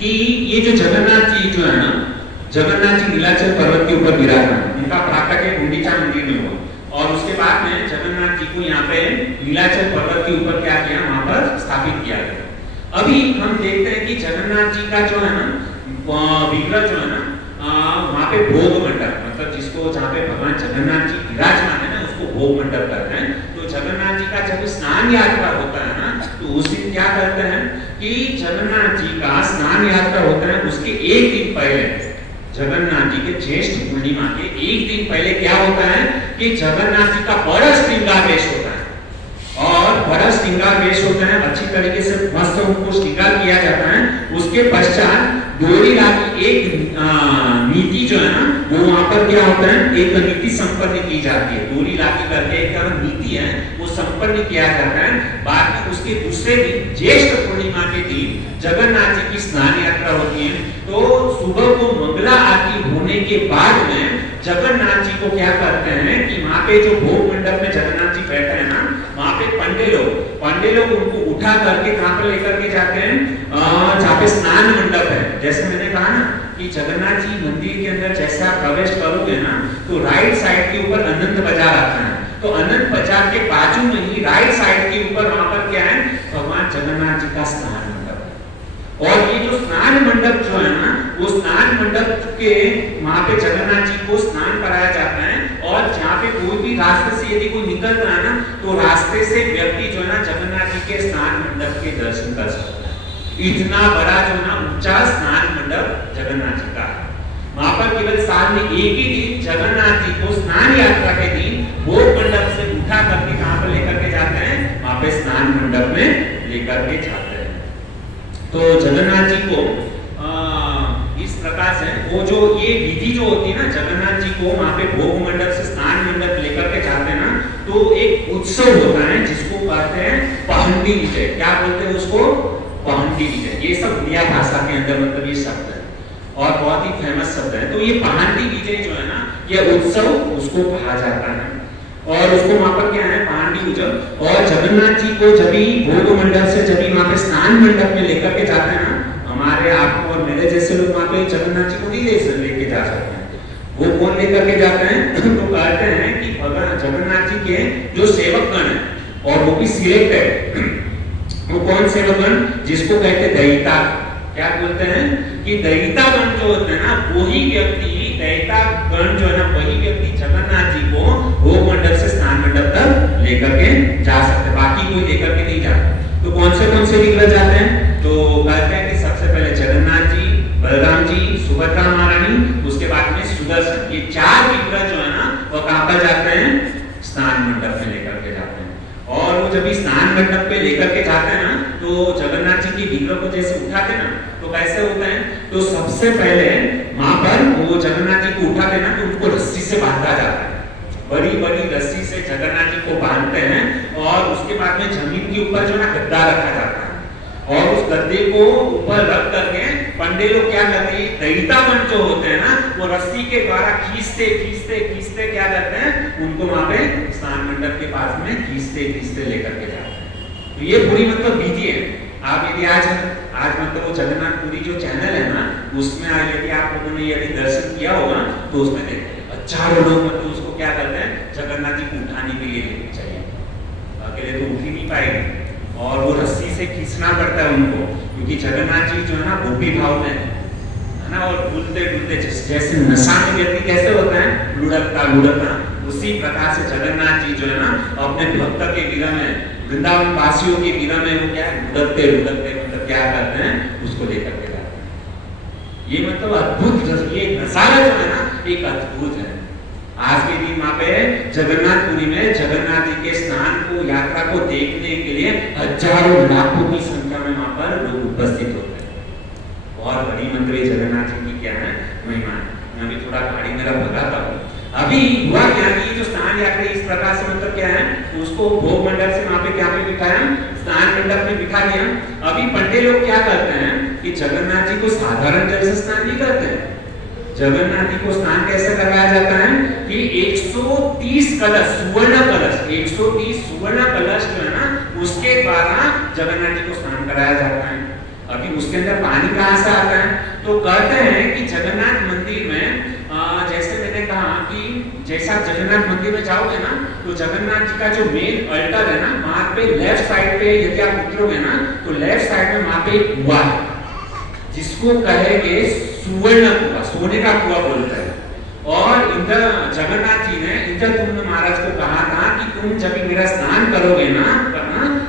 कि ये जो जगन्नाथ जी जो है ना, जगन्नाथ जी नीलाचल पर्वत के ऊपर विराजमान, उनका प्राकट्य गुंडीचा मंदिर में हुआ और उसके बाद में जगन्नाथ जी को यहाँ पे नीलाचल पर्वत के ऊपर क्या किया, वहां पर स्थापित किया गया। अभी हम देखते हैं कि जगन्नाथ जी का जो है ना विग्रह जो है ना वहां पे भोग मंडप, मतलब जिसको जहाँ पे भगवान जगन्नाथ जी विराजमान है ना उसको भोग मंडप कहते हैं। तो जगन्नाथ जी का जब स्नान यात्रा होता है ना तो उस दिन क्या करते हैं कि जगन्नाथ जी का स्नान यात्रा होता है, उसके एक दिन पहले जगन्नाथ जी के ज्येष्ठ पूर्णिमा के एक दिन पहले क्या होता है कि जगन्नाथ जी का बड़ा श्रृंगार वेश होता है और बड़ा श्रृंगार वेश होता है, अच्छी तरीके से मस्त उनको श्रृंगार किया जाता है। उसके पश्चात डोरीला की एक नीति जो है ना वो वहां पर क्या होता है, एक नीति संपन्न की जाती है। डोरीला की करके एक नीति है वो संपन्न किया जाता है। बाकी उसके दूसरे दिन ज्येष्ठ पूर्णिमा के दिन जगन्नाथ जी की स्नान यात्रा होती है। तो सुबह को मंगला आरती होने के बाद में जगन्नाथ जी को क्या करते हैं कि वहां पे जो भोग मंडप में जगन्नाथ जी बैठे हैं ना वहां पे पंडे लोग उनको उठा करके कहां पर लेकर के जाते हैं, जहां पे स्नान मंडप है। जैसे मैंने कहा ना कि जगन्नाथ जी मंदिर के अंदर जैसे आप प्रवेश करोगे ना तो राइट साइड के ऊपर अनंत बाजार आता है। तो अनंत बाजार के बाजू में ही राइट साइड के ऊपर वहां पर क्या है, भगवान जगन्नाथ जी का स्नान मंडप है। और ये जो स्नान मंडप जो है ना वो स्नान मंडप के वहां पे जगन्नाथ जी को स्नान कराया जाता है। और जहाँ पे कोई भी रास्ते से यदि कोई निकल रहा है ना तो रास्ते से व्यक्ति जो है ना जगन्नाथ जी के स्नान मंडप के दर्शन कर सकता है। इतना बड़ा जो है ना ऊंचा स्नान मंडप जगन्नाथ जी का है। वहां पर केवल साल में एक ही दिन जगन्नाथ जी को स्नान यात्रा के दिन भोग मंडप से उठा करके कहां पर लेकर के जाते हैं, वहां पे स्नान मंडप में लेकर के जाते हैं। तो जगन्नाथ जी को इस प्रकार से वो जो ये विधि जो होती है ना जगन्नाथ जी को वहां पे भोग मंडप से स्नान मंडप लेकर के जाते हैं ना तो एक उत्सव होता है जिसको कहते हैं पहंडी विजय। क्या बोलते हैं उसको, पहंडी विजय। ये सब उड़िया भाषा के अंदर मतलब ये शब्द है और बहुत ही फेमस शब्द है। तो ये पहंडी विजय जो है ना ये उत्सव उसको कहा जाता है। और उसको वहां पर क्या है पहंडी उत्सव। और जगन्नाथ जी को जब भी भोग मंडप से जब भी वहां पे स्नान मंडप में लेकर के जाते हैं ना, हमारे आपको और मेरे जैसे लोग वहां पे जगन्नाथ जी को नहीं लेके जा सकते हैं। वो कौन लेकर के जाते हैं तो कहते हैं कि भगवान जगन्नाथ जी के जो सेवकगण है और वो भी सिलेक्टेड, वो कौन सेवकगण, जिसको कहते हैं दयिता। क्या बोलते हैं कि दयितागण जो होते हैं ना वही व्यक्ति, दयितागण जो है ना वही व्यक्ति जगन्नाथ जी को भोग मंडप से स्नान मंडप तक लेकर के जा सकते, बाकी कोई लेकर के नहीं जाता। तो कौन से विग्रह जाते हैं, तो कहते हैं कि सबसे पहले जगन्नाथ जी, बलराम जी, सुभद्रा महारानी, उसके बाद में सुदर्शन, ये चार विग्रह जो है ना वो कहां पर जाते हैं, स्नान मंडप में लेकर के जाते हैं। और वो जब स्नान मंडप पे लेकर के जाते हैं ना तो जगन्नाथ जी की विग्रह को जैसे उठाते ना तो कैसे होता है, तो सबसे पहले वहां पर वो जगन्नाथ जी को उठाते ना तो उनको रस्सी से बांधा जाता है, बड़ी बड़ी रस्सी से जगन्नाथ जी को बांधते हैं। और उसके बाद में जमीन के ऊपर जो ना गद्दा रखा जाता है और उस गद्दे को ऊपर रख करके पंडे लोग क्या करते हैं, दयितागण जो होते हैं ना वो रस्सी के द्वारा खींचते खींचते खींचते क्या करते हैं, उनको वहां पे स्नान मंडप के पास में खींचते खींचते लेकर के जाते हैं। तो ये पूरी मतलब विधि है। आप यदि आज मतलब वो जगन्नाथपुरी जो चैनल है ना उसमें यदि आप लोगों ने यदि दर्शन किया होगा तो उसमें देखते हजारों लोग मतलब उसको क्या करते हैं, जगन्नाथ जी को उठाने के लिए लेके चाहिए, अकेले तो उठ ही नहीं पाएंगे और वो रस्सी से खींचना पड़ता है उनको, क्योंकि जगन्नाथ जी जो है ना गोपी भाव में है ना, और डुलते डुलते जैसे नशा में व्यक्ति कैसे होता है लुढ़कता, उसी प्रकार से जगन्नाथ जी जो है ना अपने भक्त के विरह में, वृंदावन वासियों के विरह में वो क्या लुढ़कते मतलब क्या करते हैं, उसको लेकर के जाते हैं। ये मतलब अद्भुत, ये नजारा जो है ना एक अद्भुत है। आज के दिन वहां पे जगन्नाथपुरी में जगन्नाथ जी के स्नान को, यात्रा को देखने के लिए हजारों लाखों की संख्या में वहां पर लोग उपस्थित होते हैं। बहुत बड़ी मंदिर जगन्नाथ जी की क्या है महिमा है। मैं अभी थोड़ा गाड़ी मेरा भगाता हूँ। अभी हुआ क्या कि उसको भोग मंडप से वहां पे क्या पे बिठाया, स्नान मंडप में बिठा दिया। अभी पंडित लोग क्या करते हैं कि जगन्नाथ जी को साधारण जल से स्नान नहीं करते हैं। जगन्नाथ जी को स्नान कैसे करवाया जाता है कि 130 कलश, सुवर्ण कलश, 130 सुवर्ण कलश जो है ना उसके द्वारा जगन्नाथ जी को स्नान कराया जाता है। अभी उसके अंदर पानी कहां से आता है, तो कहते हैं कि जगन्नाथ मंदिर में जैसे मैंने कहा कि जैसा जगन्नाथ मंदिर में जाओगे ना तो जगन्नाथ जी का जो मेन अल्टर है ना वहां पे लेफ्ट साइड पे यदि आप उतरोगे ना तो लेफ्ट साइड में वहां पे एक कुआं है जिसको कहेंगे सुवर्ण कुआं, सोने का कुआं बोलते हैं। और इंद्र जगन्नाथ जी ने इंद्रद्युम्न महाराज को कहा था कि तुम जब मेरा स्नान करोगे ना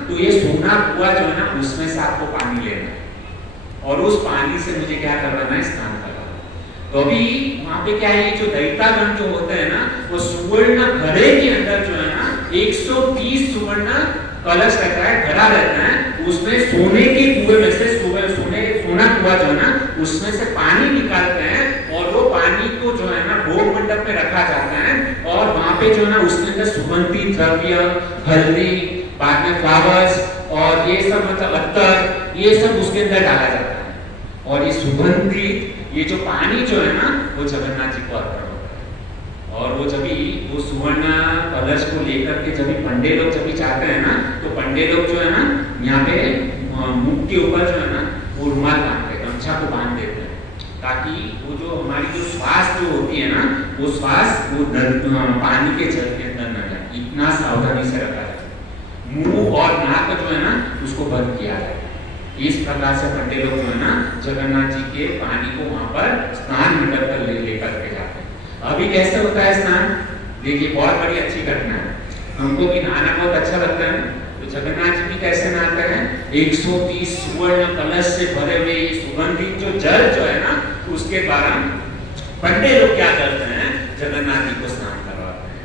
तो ये सोना कुआं जो है ना उसमें से आपको पानी लेना और उस पानी से मुझे क्या करना है, स्नान करना। तो अभी वहां पे क्या है, जो दैतागण जो होते हैं ना वो सुवर्ण घड़े के अंदर जो है ना 130 सुवर्ण कलश रहता है, घड़ा रहता है, उसमें सोने के कुएं में से सोना कुआं जो है ना उसमें से पानी निकालते हैं और वो पानी को जो है ना भोग मंडप में रखा जाता है। और वहां पे जो है ना उसके अंदर सुगंधित द्रव्य, हल्दी, बाद में फ्लावर्स और ये सब मतलब अत्तर, ये सब उसके अंदर डाला जाता है। और ये सुगंधित ये जो पानी जो है ना वो जगन्नाथ जी को अर्पण होता है। और वो जब वो सुवर्ण कलश को लेकर के जब पंडित लोग जब जाते हैं ना तो पंडित लोग जो है ना यहाँ पे मुख के ऊपर जो है ना वो रुमाल बांधते हैं, गमछा को बांध देते हैं ताकि वो जो हमारी जो श्वास जो होती है ना वो श्वास वो पानी के जल के अंदर न जाए, इतना सावधानी से रखा जाए। मुंह और नाक जो है ना उसको बंद किया जाए। इस प्रकार से पंडित लोग जो है ना जगन्नाथ जी के पानी को वहां पर स्नान मंडप पर लेकर के जाते हैं। अभी कैसे होता है स्नान, देखिए बहुत बड़ी अच्छी घटना है, हमको भी नहाना बहुत अच्छा लगता है। तो जगन्नाथ जी भी कैसे नहाते हैं, 130 सुवर्ण कलश से भरे हुए सुगंधित जो जल जो है ना उसके द्वारा पंडित लोग क्या करते हैं, जगन्नाथ जी को स्नान करवाते हैं।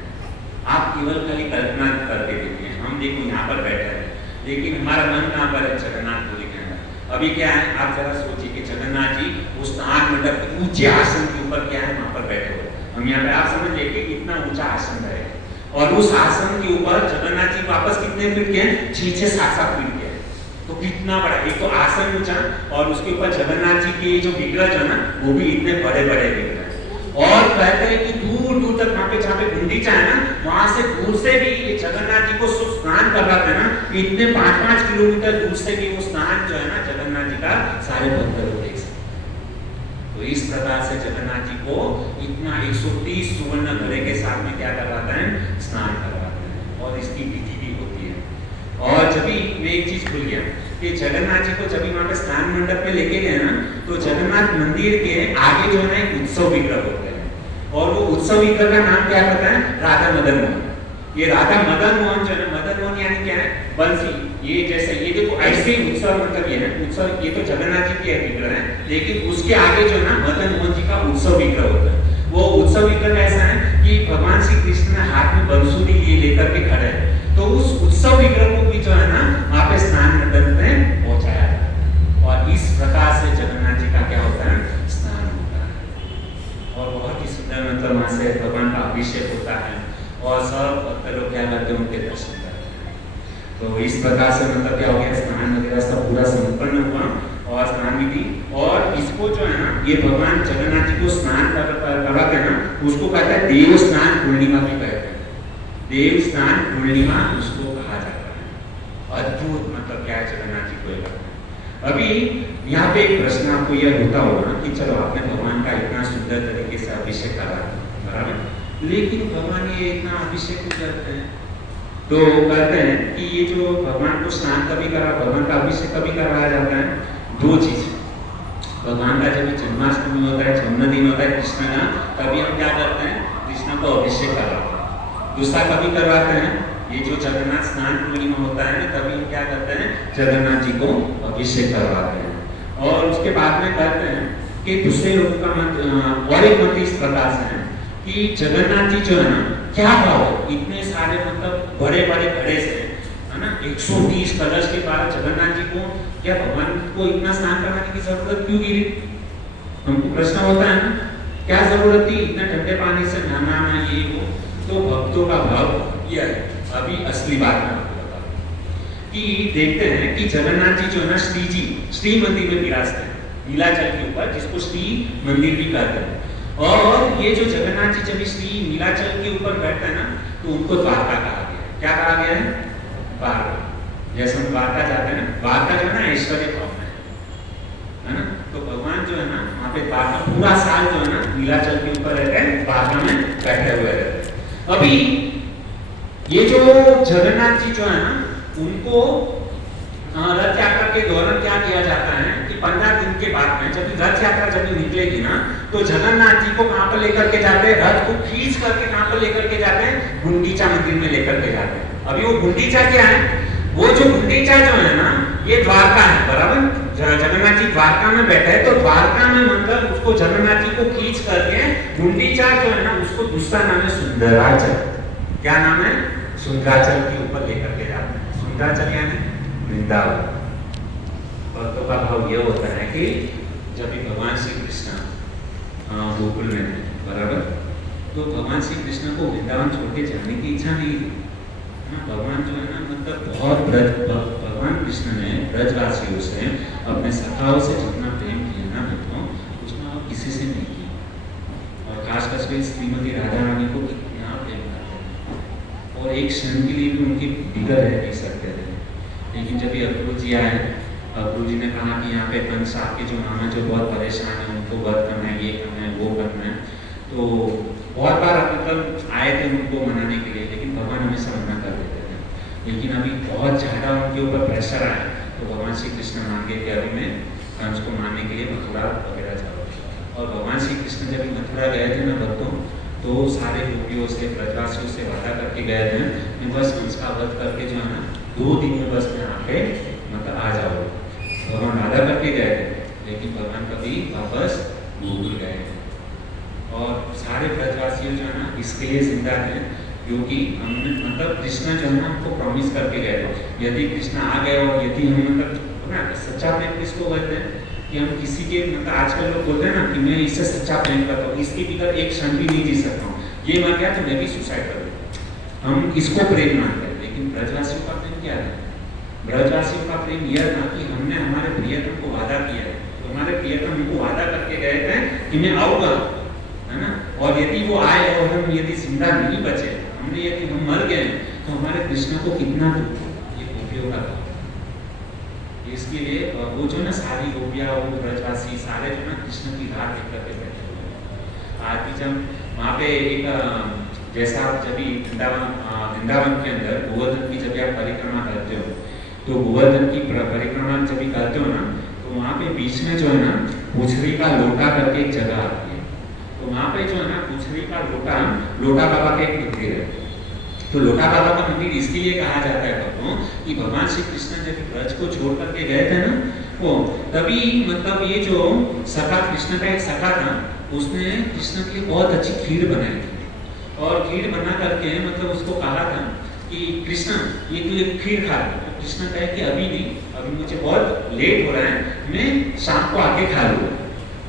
आप केवल खाली कल्पना करके देखिए, हम देखो यहाँ पर बैठे हैं लेकिन हमारा मन कहाँ पर है, जगन्नाथ पुरी के अंदर। अभी क्या है, आप जरा सोचिए कि जगन्नाथ जी उस स्नान मंडप के ऊंचे आसन के ऊपर क्या है वहां पर बैठे हुए, हम यहाँ पे आप समझ लीजिए कि इतना ऊंचा आसन है और उस आसन के ऊपर जगन्नाथ जी वापस कितने फीट के हैं, 6-7 फीट के हैं। तो कितना बड़ा, एक तो आसन ऊंचा और उसके ऊपर जगन्नाथ जी के जो विग्रह जो है ना वो भी इतने बड़े बड़े विग्रह। और कहते हैं कि दूर दूर तक वहां पे जहाँ पे गुंडीचा है ना वहां से दूर से भी ये जगन्नाथ जी को स्नान करवाते हैं ना, इतने 5-5 किलोमीटर दूर से भी वो स्नान जो है ना जगन्नाथ जी का सारे भक्त लोग देख सकते। तो इस प्रकार से जगन्नाथ जी को इतना 130 सुवर्ण घड़े के साथ में क्या करवाते हैं, स्नान करवाते हैं और इसकी विधि भी होती है। और जब मैं एक चीज भूल गया कि जगन्नाथ जी को जब वहां पे स्नान मंडप पे लेके गए ना तो जगन्नाथ मंदिर के आगे जो है ना एक उत्सव विग्रह होता है और वो उत्सव विग्रह का नाम क्या होता है, राधा मदन मोहन। ये राधा मदन मोहन जो है, मदन मोहन यानी क्या है, बंसी। ये जैसे ये देखो ऐसे ही उत्सव मतलब ये है उत्सव, ये तो जगन्नाथ जी के विग्रह है लेकिन उसके आगे जो है ना मदन मोहन जी का उत्सव विग्रह होता है। वो उत्सव विग्रह ऐसा है कि भगवान श्री कृष्ण ने हाथ में बंसुरी लिए लेकर के खड़े हैं, तो उस उत्सव विग्रह को भी जो है ना वहां पे स्नान मंडप में पहुंचाया जाता है और इस प्रकार से जगन्नाथ जी का क्या होता है, स्नान होता है। और बहुत ही सुंदर मतलब वहां से भगवान का अभिषेक होता है और सब भक्त लोग क्या करते हैं, उनके दर्शन करते हैं। तो इस प्रकार से मतलब क्या हो गया, स्नान वगैरह सब पूरा संपन्न हुआ और स्नान विधि। और इसको जो है ना ये भगवान जगन्नाथ जी को स्नान करवाते हैं ना उसको कहते हैं देव स्नान पूर्णिमा भी कहते हैं। देव स्नान पूर्णिमा उसको कहा जाता है। अद्भुत मतलब क्या है, जगन्नाथ जी को ये करते हैं। अभी यहाँ पे एक प्रश्न आपको यह होता होगा कि चलो आपने भगवान का इतना सुंदर तरीके से अभिषेक करा बराबर, लेकिन भगवान ये इतना अभिषेक क्यों करते हैं? तो कहते हैं कि ये जो भगवान को स्नान कभी करा, भगवान का अभिषेक कभी करवाया जाता है, दो चीज। भगवान का जब जन्माष्टमी होता है, जन्मदिन होता है कृष्ण का, तभी हम क्या करते हैं, कृष्ण को अभिषेक कराते हैं। दूसरा कभी करवाते हैं, ये जो जगन्नाथ स्नान पूर्णिमा होता है ना तभी हम क्या करते हैं, जगन्नाथ जी को अभिषेक करवाते हैं। और उसके बाद में कहते हैं कि दूसरे लोगों का मत और एक मत इस प्रकार से है कि जगन्नाथ जी जो है ना क्या भाव है, इतने सारे मतलब बड़े बड़े घड़े से है ना 130 कलश के बाद जगन्नाथ जी को क्या भगवान को इतना स्नान कराने की जरूरत क्यों गिरी? हमको प्रश्न होता है ना, क्या जरूरत थी इतने ठंडे पानी से नहाना ये वो? तो भक्तों का भाव यह है, अभी असली बात मैं आपको बताऊं कि देखते हैं कि जगन्नाथ जी जो है ना श्री मंदिर में विराजते हैं नीलाचल के ऊपर, जिसको श्री मंदिर भी कहते हैं। और ये जो जगन्नाथ जी जब श्री नीलाचल के ऊपर बैठते हैं ना, तो उनको द्वारका कहा गया है। क्या कहा गया है? द्वारका। जैसे हम द्वारका जाते हैं ना, द्वारका जो है ना ऐश्वर्य भाव में है ना, तो भगवान जो है ना वहाँ पे द्वारका पूरा साल जो है ना नीलाचल के ऊपर रहते हैं, द्वारका में बैठे हुए रहते हैं। अभी ये जो जगन्नाथ जी जो है ना, उनको रथ यात्रा के दौरान क्या किया जाता है कि 15 दिन के बाद में जब रथ यात्रा जब निकलेगी ना, तो जगन्नाथ जी को कहां पर लेकर के जाते हैं? रथ को खींच करके कहां पर लेकर के जाते हैं? गुंडीचा मंदिर में लेकर के जाते हैं। अभी वो गुंडीचा क्या है? वो जो गुंडीचा जो है ना, ये द्वारका है, बराबर। जगन्नाथ जी द्वारका में बैठे हैं, तो द्वारका में मतलब उसको जगन्नाथ जी को खींच करके गुंडीचा जो है ना, उसको दूसरा नाम है सुंदराचल। क्या नाम है? सुंदराचल के ऊपर लेकर के जाते हैं। सुंदराचल यानी वृंदावन। भक्तों का भाव यह होता है कि जब भी भगवान श्री कृष्ण गोकुल में थे, बराबर, तो भगवान श्री कृष्ण को वृंदावन छोड़ के जाने की इच्छा नहीं थी। भगवान जो है ना, मतलब बहुत भगवान कृष्ण ने ब्रजवासियों से, अपने सखाओं से जितना प्रेम किया ना भक्तों, उतना और किसी से नहीं किया। और खासकर से श्रीमती राधा रानी को कितना प्रेम करते हैं, और एक क्षण के लिए भी उनकी बिगड़ रह नहीं सकते थे। लेकिन जब ये अक्रूर जी आए, अक्रूर जी ने कहा कि यहाँ पे कंस आपके जो मामा जो बहुत परेशान है, उनको वध करना है, ये करना है, वो करना है, तो बहुत बार मतलब आए थे उनको मनाने के लिए, लेकिन भगवान हमेशा मना कर देते थे। लेकिन अभी बहुत ज़्यादा उनके ऊपर प्रेशर आया, तो भगवान श्री कृष्ण मान गए कि अभी मैं कंस को मारने के लिए मथुरा वगैरह जाऊँ। और भगवान श्री कृष्ण जब मथुरा गए थे ना भक्तों, तो सारे गोपियों से, ब्रजवासियों से वादा करके गए थे कि बस कंस का वध करके जो है ना 2 दिन में बस मैं आके मतलब आ जाओ। भगवान वादा करके गए थे, लेकिन भगवान कभी वापस गोकुल गए। और सारे ब्रजवासियों जो है ना इसके लिए जिंदा थे, क्योंकि हमने मतलब कृष्ण जो है ना हमको प्रॉमिस करके गए थे, यदि कृष्ण आ गए और यदि हम मतलब ना सच्चा प्रेम किसको कहते हैं कि हम किसी के मतलब आजकल लोग बोलते हैं ना कि मैं इससे सच्चा प्रेम करता हूँ, इसके बिना एक क्षण भी नहीं जी सकता हूँ, ये मर गया तो मैं भी सुसाइड कर दूँ। हम किसको प्रेम मानते हैं? लेकिन ब्रजवासियों का प्रेम क्या है? ब्रजवासियों का प्रेम यह था कि हमने हमारे प्रियतम को वादा किया है, तो हमारे प्रियतम हमको वादा करके गए थे कि मैं आऊँगा, है ना, और यदि वो आए और हम यदि जिंदा नहीं बचे, हमने यदि हम मर गए, तो हमारे कृष्ण को कितना दुख हो। ये गोपियों का था। इसके लिए वो जो ना सारी गोपियाँ, वो ब्रजवासी सारे जो ना कृष्ण की राह देख करके बैठे हुए। आज भी जब वहाँ पे एक जैसा आप जब वृंदावन के अंदर गोवर्धन की जब आप परिक्रमा करते हो, तो गोवर्धन की परिक्रमा जब भी करते हो ना, तो वहाँ पे बीच में जो है ना पूछरी का लोटा करके एक जगह आती है। तो वहाँ पे जो है ना पूछरी का लोटा बाबा का एक मंदिर है। तो लोटा बाबा का मंदिर इसके लिए कहा जाता है भक्तों कि भगवान श्री कृष्ण जब ब्रज को छोड़ करके गए थे ना, वो तभी मतलब ये जो सखा, कृष्ण का एक सखा था, उसने कृष्ण के लिए बहुत अच्छी खीर बनाई थी। और खीर बना करके मतलब उसको कहा था कि कृष्ण ये तू एक खीर खा ले। तो कृष्ण कहे कि अभी नहीं, अभी मुझे बहुत लेट हो रहा है, मैं शाम को आके खा लूँगा।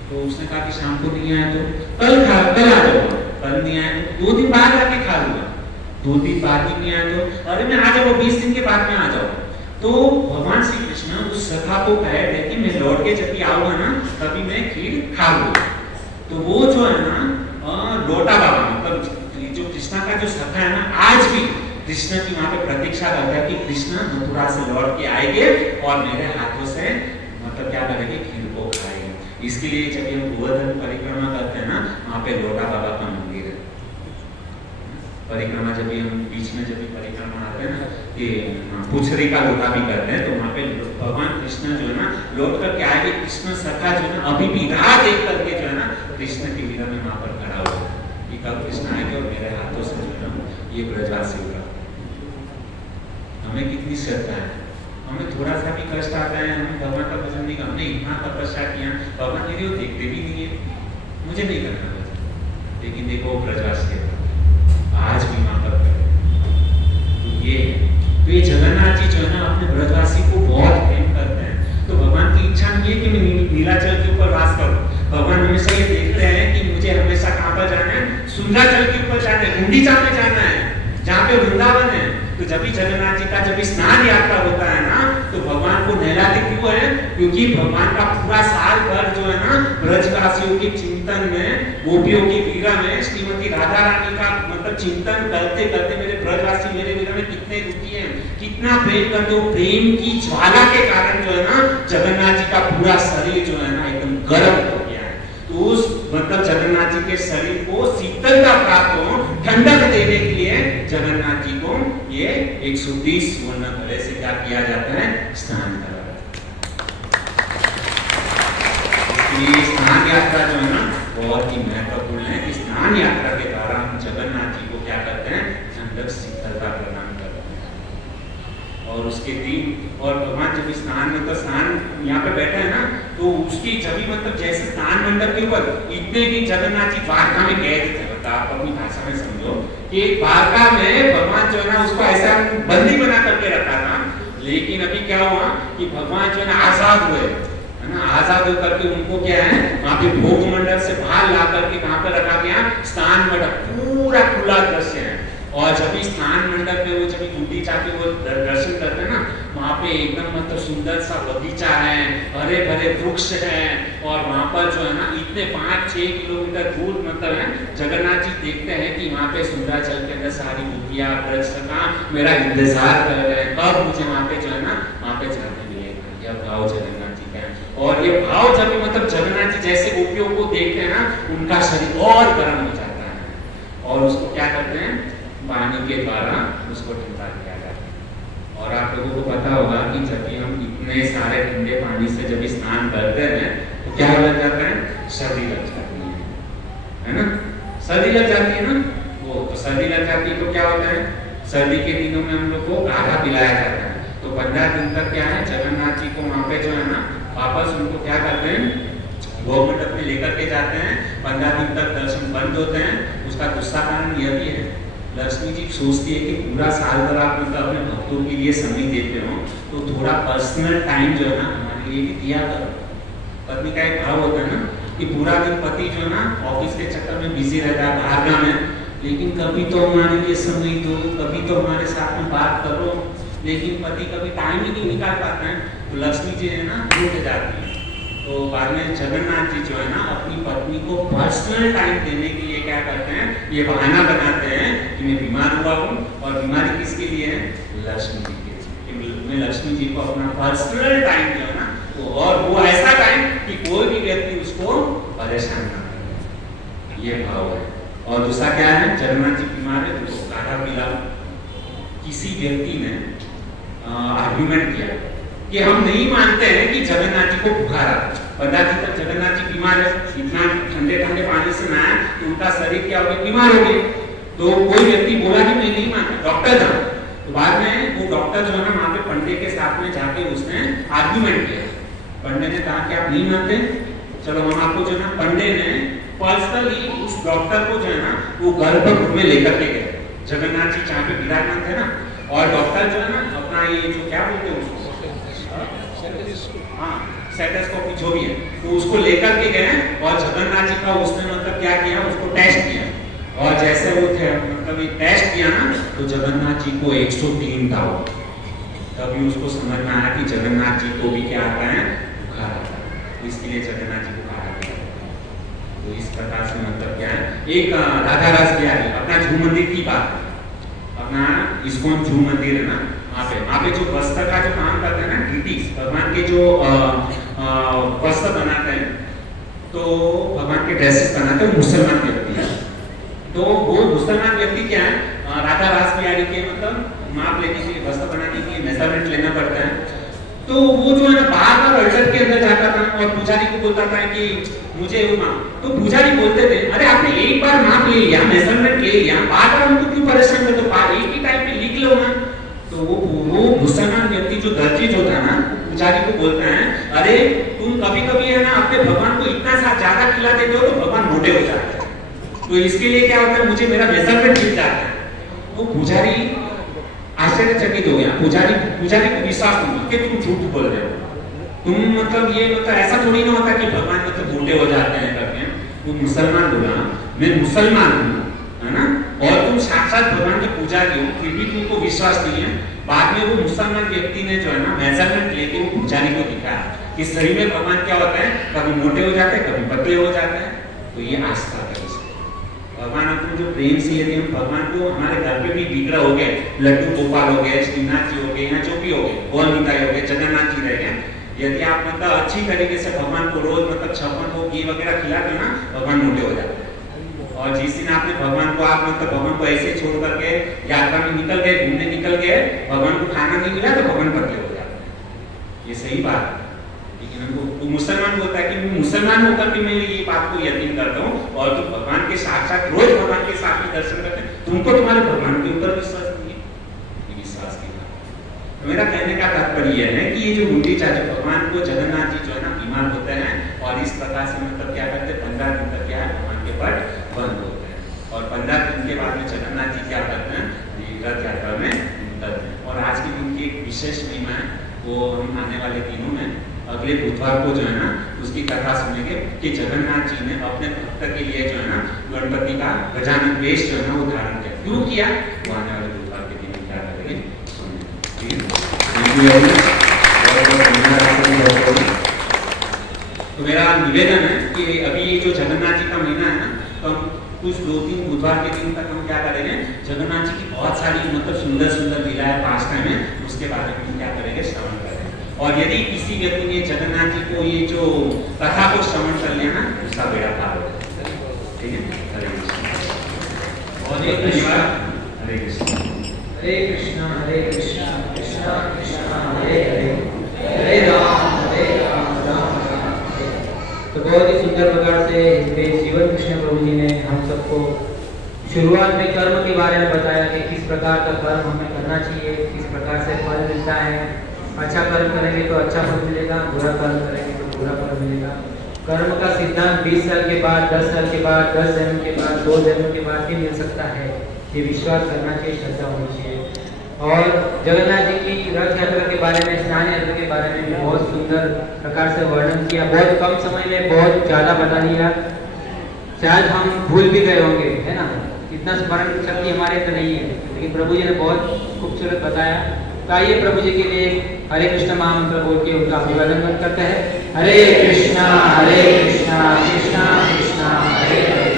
तो उसने कहा कि शाम को नहीं आया तो कल आ जाऊँगा। कल नहीं आया तो 2 दिन बाद आके खा लूँगा। 2 दिन बाद ही नहीं आया तो अरे मैं आ जाऊँगा, 20 दिन के बाद में आ जाऊँगा। तो भगवान श्री कृष्ण उस सखा को कहे थे कि मैं लौट के जब भी आऊँगा ना, तभी मैं खीर खा लूँगा। तो वो जो है ना लोटा बाबा मतलब जो कृष्णा का जो सखा है ना, आज भी कृष्ण की वहाँ पे प्रतीक्षा करता है कि कृष्ण मथुरा से लौट के आएंगे और मेरे हाथों से मतलब क्या करेंगे, खीर को खाएंगे। इसके लिए जब हम गोवर्धन परिक्रमा करते हैं ना, वहाँ पे लोटा बाबा का मंदिर है। परिक्रमा जब हम बीच में जब परिक्रमा आते हैं ना, कि पूछरी का लोटा भी करते हैं, तो वहाँ पे भगवान कृष्ण जो है ना लौट करके आएंगे। कृष्ण सखा जो है ना अभी भी राह देख करके जो है ना कृष्ण की लीला में वहाँ पर खड़ा हुआ कि कब कृष्ण आएंगे और मेरे हाथों से जो है ना ये ब्रजवासी होगा। हमें कितनी श्रद्धा है, हमें थोड़ा सा भी कष्ट आता है, हमें भगवान का भजन नहीं, हमने इतना तपस्या किया, भगवान मेरे वो देखते भी नहीं है, मुझे नहीं करना भजन। लेकिन देखो ब्रजवासी आज भी वहाँ पर तो ये जगन्नाथ जी जो है ना अपने ब्रजवासी को बहुत प्रेम करते हैं। तो भगवान की इच्छा नहीं है कि मैं नीलाचल के ऊपर वास करूं। भगवान हमेशा ये देख रहे हैं कि मुझे हमेशा कहाँ पर जाना है, सुंदराचल के ऊपर जाना है, गुंडीचा में जाना है, जहाँ पे वृंदावन है। तो जब भी जगन्नाथ जी का जब स्नान यात्रा होता है ना, तो भगवान को नहलाते क्यों है? क्योंकि भगवान का पूरा साल भर जो है ना ब्रजवासियों के चिंतन में, गोपियों की वीरा में, श्रीमती राधा रानी का मतलब चिंतन करते करते मेरे ब्रजवासी मेरे वीरा में कितने दुखी हैं, कितना प्रेम करते हो, प्रेम की ज्वाला के कारण जो है ना जगन्नाथ जी का पूरा शरीर जो है ना एकदम गर्म हो गया है। तो उस मतलब जगन्नाथ जी के शरीर को शीतलता प्राप्त हो, ठंडक देने के लिए जगन्नाथ जी को ये 120 स्वर्ण घड़े से क्या किया जाता है? स्नान कराया जाता है। स्नान यात्रा जो है ना बहुत ही महत्वपूर्ण है कि स्नान यात्रा के द्वारा हम जगन्नाथ जी को क्या करते हैं? ठंडक शीतलता प्रदान करते हैं। और उसके दिन और भगवान जब स्नान मतलब स्नान यहाँ पे बैठे हैं ना, तो उसकी जब मतलब जैसे स्नान मंडप के ऊपर इतने दिन जगन्नाथ जी द्वारका में कैद थे, बता आप अपनी भाषा में समझो कि द्वारका में भगवान जो है ना उसको ऐसा बंदी बना करके रखा था। लेकिन अभी क्या हुआ कि भगवान जो है ना आजाद हुए, है ना, आजाद होकर के उनको क्या है वहां पे भोग मंडल से बाहर ला करके कहां पर रखा गया? स्नान मंडप पूरा खुला दृश्य है। और जब भी स्नान मंडप में वो जब गुंडी जाके वो दर्शन करते हैं ना, वहाँ पे एकदम मतलब सुंदर सा बगीचा है, हरे भरे वृक्ष है, और वहाँ पर जो है ना इतने 5-6 किलोमीटर दूर मतलब है जगन्नाथ जी देखते हैं कि वहाँ पे सुंदराचल के अंदर सारी गोपियां ब्रज सखा मेरा इंतजार कर रहे हैं, कब मुझे वहाँ पे जो है ना वहाँ पे जाने मिलेगा। यह भाव जगन्नाथ जी का है। और ये भाव जब भी मतलब जगन्नाथ जी जैसे गोपियों को देखते हैं ना, उनका शरीर और गर्म हो जाता है और उसको क्या करते हैं? पानी के द्वारा उसको ठंडा किया जाता है। और आप लोगों को पता होगा कि जब भी हम इतने सारे ठंडे पानी से जब स्नान करते हैं तो क्या लग जाता है? सर्दी लग जाती है ना? सर्दी लग जाती है ना, वो तो सर्दी लग जाती है तो क्या होता है? सर्दी के दिनों में हम लोग को काढ़ा पिलाया जाता है। तो 15 दिन तक क्या है जगन्नाथ जी को वहाँ पे जो है ना वापस उनको क्या करते हैं? भोग मंडप में लेकर के जाते हैं। 15 दिन तक दर्शन बंद होते हैं। उसका दूसरा कारण यह भी है, लक्ष्मी जी सोचती है कि पूरा साल भर आप मतलब अपने भक्तों के लिए समय देते हो, तो थोड़ा पर्सनल टाइम जो है ना हमारे लिए भी दिया करो। पत्नी का एक भाव होता है ना कि पूरा दिन पति जो है ना ऑफिस के चक्कर में बिजी रहता है, भागना में, लेकिन कभी तो हमारे लिए समय दो, कभी तो हमारे साथ में बात करो। लेकिन पति कभी टाइम ही नहीं निकाल पाते हैं, तो लक्ष्मी जी है ना रुक जाती है। तो बाद में जगन्नाथ जी जो है ना अपनी पत्नी को पर्सनल टाइम देने के लिए क्या करते हैं? ये बहाना बनाते हैं कि मैं बीमार हुआ हूँ, और बीमारी किसके लिए है? लक्ष्मी जी के लिए। मैं लक्ष्मी जी को अपना पर्सनल टाइम जो है ना और वो ऐसा टाइम कि कोई भी व्यक्ति उसको परेशान ना करे, ये भाव है। और दूसरा क्या है? जगन्नाथ जी बीमार है तो काढ़ा पिलाओ। किसी व्यक्ति ने आर्ग्यूमेंट किया कि हम नहीं मानते हैं कि जगन्नाथ जी को बुखार आ, 15 दिन तक जगन्नाथ जी बीमार है, इतना ठंडे ठंडे पानी से नहाया तो उनका शरीर क्या हो गया? बीमार हो गए। तो कोई व्यक्ति बोला कि मैं नहीं मानता, डॉक्टर था। तो बाद में वो डॉक्टर जो है ना वहाँ पे पंडित के साथ में जाके उसने आर्ग्यूमेंट किया। पंडित ने कहा कि आप नहीं मानते, चलो हम आपको जो है ना, पंडित ने पर्सनली उस डॉक्टर को जो है ना वो गर्भगृह में लेकर के गए। जगन्नाथ जी जहाँ पे विराजमान थे ना, और डॉक्टर जो है ना अपना ये जो क्या बोलते हैं उसको, हाँ सेटेस्कोपी जो भी है, तो उसको लेकर के गए और जगन्नाथ जी का उसने मतलब क्या किया? उसको टेस्ट किया। और जैसे वो थे मतलब ये टेस्ट किया ना, तो जगन्नाथ जी को 103 था। तभी उसको समझ में आया कि जगन्नाथ जी को भी क्या आता है? बुखार आता है। इसके लिए जगन्नाथ जी को कहा गया। तो इस प्रकार से मतलब क्या है? एक राधा रास बिहारी अपना झू मंदिर की बात, अपना इस्कॉन झू मंदिर है ना, वहाँ पे जो वस्त्र का जो काम करते हैं ना, ब्रिटिश भगवान के जो वस्त्र बनाते हैं, तो भगवान के ड्रेसेस बनाते हैं मुसलमान व्यक्ति है। तो वो मुसलमान व्यक्ति क्या है? राधा रास बिहारी के मतलब माप लेने के लिए, वस्त्र बनाने के लिए मेजरमेंट लेना पड़ता है। तो वो जो है ना बार-बार अल्टर के अंदर जाता था और पुजारी को बोलता था कि मुझे वो माप। तो पुजारी बोलते थे, अरे आपने एक बार माप ले लिया, मेजरमेंट ले लिया, बार-बार हमको क्यों परेशान करते हो? एक ही टाइम पे लिख लो ना। तो वो मुसलमान व्यक्ति जो दर्जी जो था ना, पुजारी को बोलता है, अरे तुम कभी-कभी है ना अपने भगवान को इतना सा ज्यादा खिला देते हो तो भगवान मोटे हो जाते हैं। तो इसके लिए क्या होता है? मुझे मेरा मेजरमेंट मिल जाता है। वो पुजारी आश्चर्यचकित हो गया। पुजारी को विश्वास नहीं कि तुम झूठ बोल रहे हो, तुम मतलब ये मतलब ऐसा थोड़ी ना होता कि भगवान मतलब मोटे हो जाते हैं करके। वो मुसलमान बोला, मैं मुसलमान हूँ, है ना, और तुम साक्षात भगवान की पूजा की हो, फिर भी तुमको विश्वास नहीं है। बाद में वो मुसलमान व्यक्ति ने जो है ना मेजरमेंट लेके वो पुजारी को दिखाया कि शरीर में भगवान क्या होता है, कभी मोटे हो जाते हैं, कभी पतले हो जाते हैं। तो ये आस्था है भगवान। अपन जो प्रेम से यदि हम भगवान को हमारे घर पे भी विग्रह हो गए, लड्डू गोपाल हो गए, श्रीनाथ जी हो गए, या जो भी हो गए, गोल निताई हो गए, जगन्नाथ जी रह गए, यदि आप मतलब अच्छी तरीके से भगवान को रोज मतलब 56 भोग घी वगैरह खिलाते ना, भगवान मोटे हो जाते हैं। और जिस दिन आपने भगवान को आप मतलब भगवान को ऐसे छोड़ करके यात्रा में निकल गए, घूमने निकल गए, भगवान को खाना नहीं मिला तो भगवान पतले हो जाते हैं। ये सही बात है। लेकिन हमको मुसलमान बोलता है कि मैं मुसलमान होकर के मैं ये बात को यकीन करता हूँ, और तुम भगवान के साक्षात रोज भगवान के साथ में दर्शन करते हैं, तुमको तुम्हारे भगवान के ऊपर विश्वास नहीं है। ये विश्वास की बात है। मेरा कहने का तात्पर्य यह है कि ये जो गुंडीचा जो भगवान को जगन्नाथ जी जो है ना बीमार होते हैं, और इस प्रकार से मतलब क्या करते हैं, 15 दिन तक क्या है भगवान के पट बंद होते हैं, और 15 दिन के बाद में जगन्नाथ जी क्या करते हैं, रथ यात्रा में निकलते हैं। और आज के दिन की एक विशेष महिमा है, वो हम आने वाले दिनों में अगले बुधवार को जो है ना उसकी कथा सुनेंगे कि जगन्नाथ जी ने अपने भक्त के लिए जो है ना गणपति का गजानन वेश जो है ना वो धारण किया। क्यों किया, वो आने वाले बुधवार के दिन क्या करेंगे सुनेंगे। तो मेरा निवेदन है कि अभी ये जो जगन्नाथ जी का महीना है ना, तो हम कुछ 2-3 बुधवार के दिन तक हम क्या करेंगे, जगन्नाथ जी की बहुत सारी मतलब सुंदर सुंदर लीलाएं पास्टाइम है, उसके बारे में क्या करेंगे, श्रवण करेंगे। और यदि किसी व्यक्ति ने जगन्नाथ जी को ये जो कथा को श्रवण कर लिया ना, उसका बेड़ा पार हो जाएगा। ठीक है, हरे कृष्ण। बहुत धन्यवाद। हरे कृष्ण। हरे कृष्णा हरे कृष्णा कृष्णा कृष्णा हरे हरे, हरे राम राम राम हरे। तो बहुत ही सुंदर प्रकार से इसमें जीवन कृष्ण प्रभु जी ने हम सबको शुरुआत में कर्म के बारे में बताया कि किस प्रकार का कर्म हमें करना चाहिए, किस प्रकार से फल मिलता है। अच्छा कर्म करेंगे तो अच्छा फल मिलेगा, बुरा कर्म करेंगे तो बुरा फल मिलेगा। कर्म का सिद्धांत 20 साल के बाद, 10 साल के बाद, 10 जन्म के बाद, 2 जन्म के बाद भी मिल सकता है। ये विश्वास करना चाहिए, श्रद्धा होनी चाहिए। और जगन्नाथ जी की रथ यात्रा के बारे में, स्नान यात्रा के बारे में बहुत सुंदर प्रकार से वर्णन किया। बहुत कम समय में बहुत ज़्यादा बता दिया, शायद हम भूल भी गए होंगे, है ना, इतना स्मरण शक्ति हमारे तो नहीं है, लेकिन प्रभु जी ने बहुत खूबसूरत बताया। तो आइए प्रभु जी के लिए हरे कृष्ण महामंत्र बोल के उनका अभिवादन करते हैं। हरे कृष्णा कृष्णा कृष्णा हरे हरे,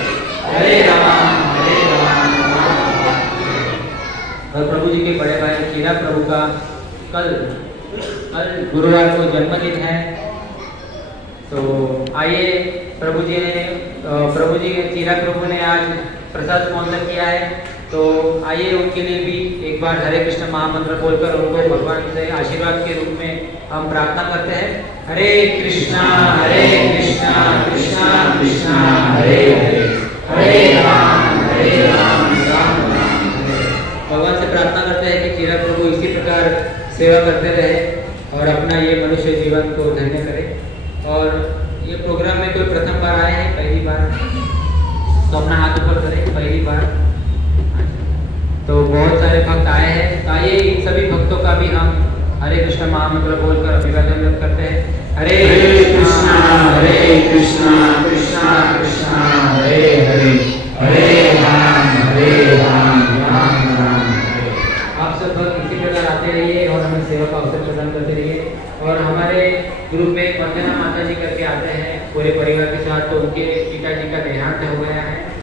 हरे राम राम राम। और प्रभु जी के बड़े भाई चीरा प्रभु का कल गुरुवार को जन्मदिन है। तो आइए प्रभु जी चीरा प्रभु ने आज प्रसाद स्पॉन्सर किया है, तो आइए उनके लिए भी एक बार हरे कृष्ण महामंत्र बोलकर उनको भगवान से आशीर्वाद के रूप में हम प्रार्थना करते हैं। हरे कृष्णा कृष्णा कृष्णा हरे हरे, हरे राम राम राम हरे। भगवान से प्रार्थना करते हैं कि चीरा प्रभु इसी प्रकार सेवा करते रहे और अपना ये मनुष्य जीवन को धन्य करे। और ये प्रोग्राम में कोई प्रथम बार आए हैं, पहली बार, तो अपना हाथ ऊपर करें, पहली बार। तो बहुत सारे भक्त आए हैं, तो आइए इन सभी भक्तों का भी हम हरे कृष्ण महामंत्र बोलकर अभिवादन करते हैं। हरे कृष्णा कृष्णा कृष्णा हरे हरे, हरे राम राम राम हरे। आप सब भक्त इसी प्रकार आते रहिए और हमें सेवा का अवसर प्रदान करते रहिए। और हमारे ग्रुप में वंदना माता जी करके आते हैं पूरे परिवार के साथ, तो उनके पिताजी का देहांत हो गया है,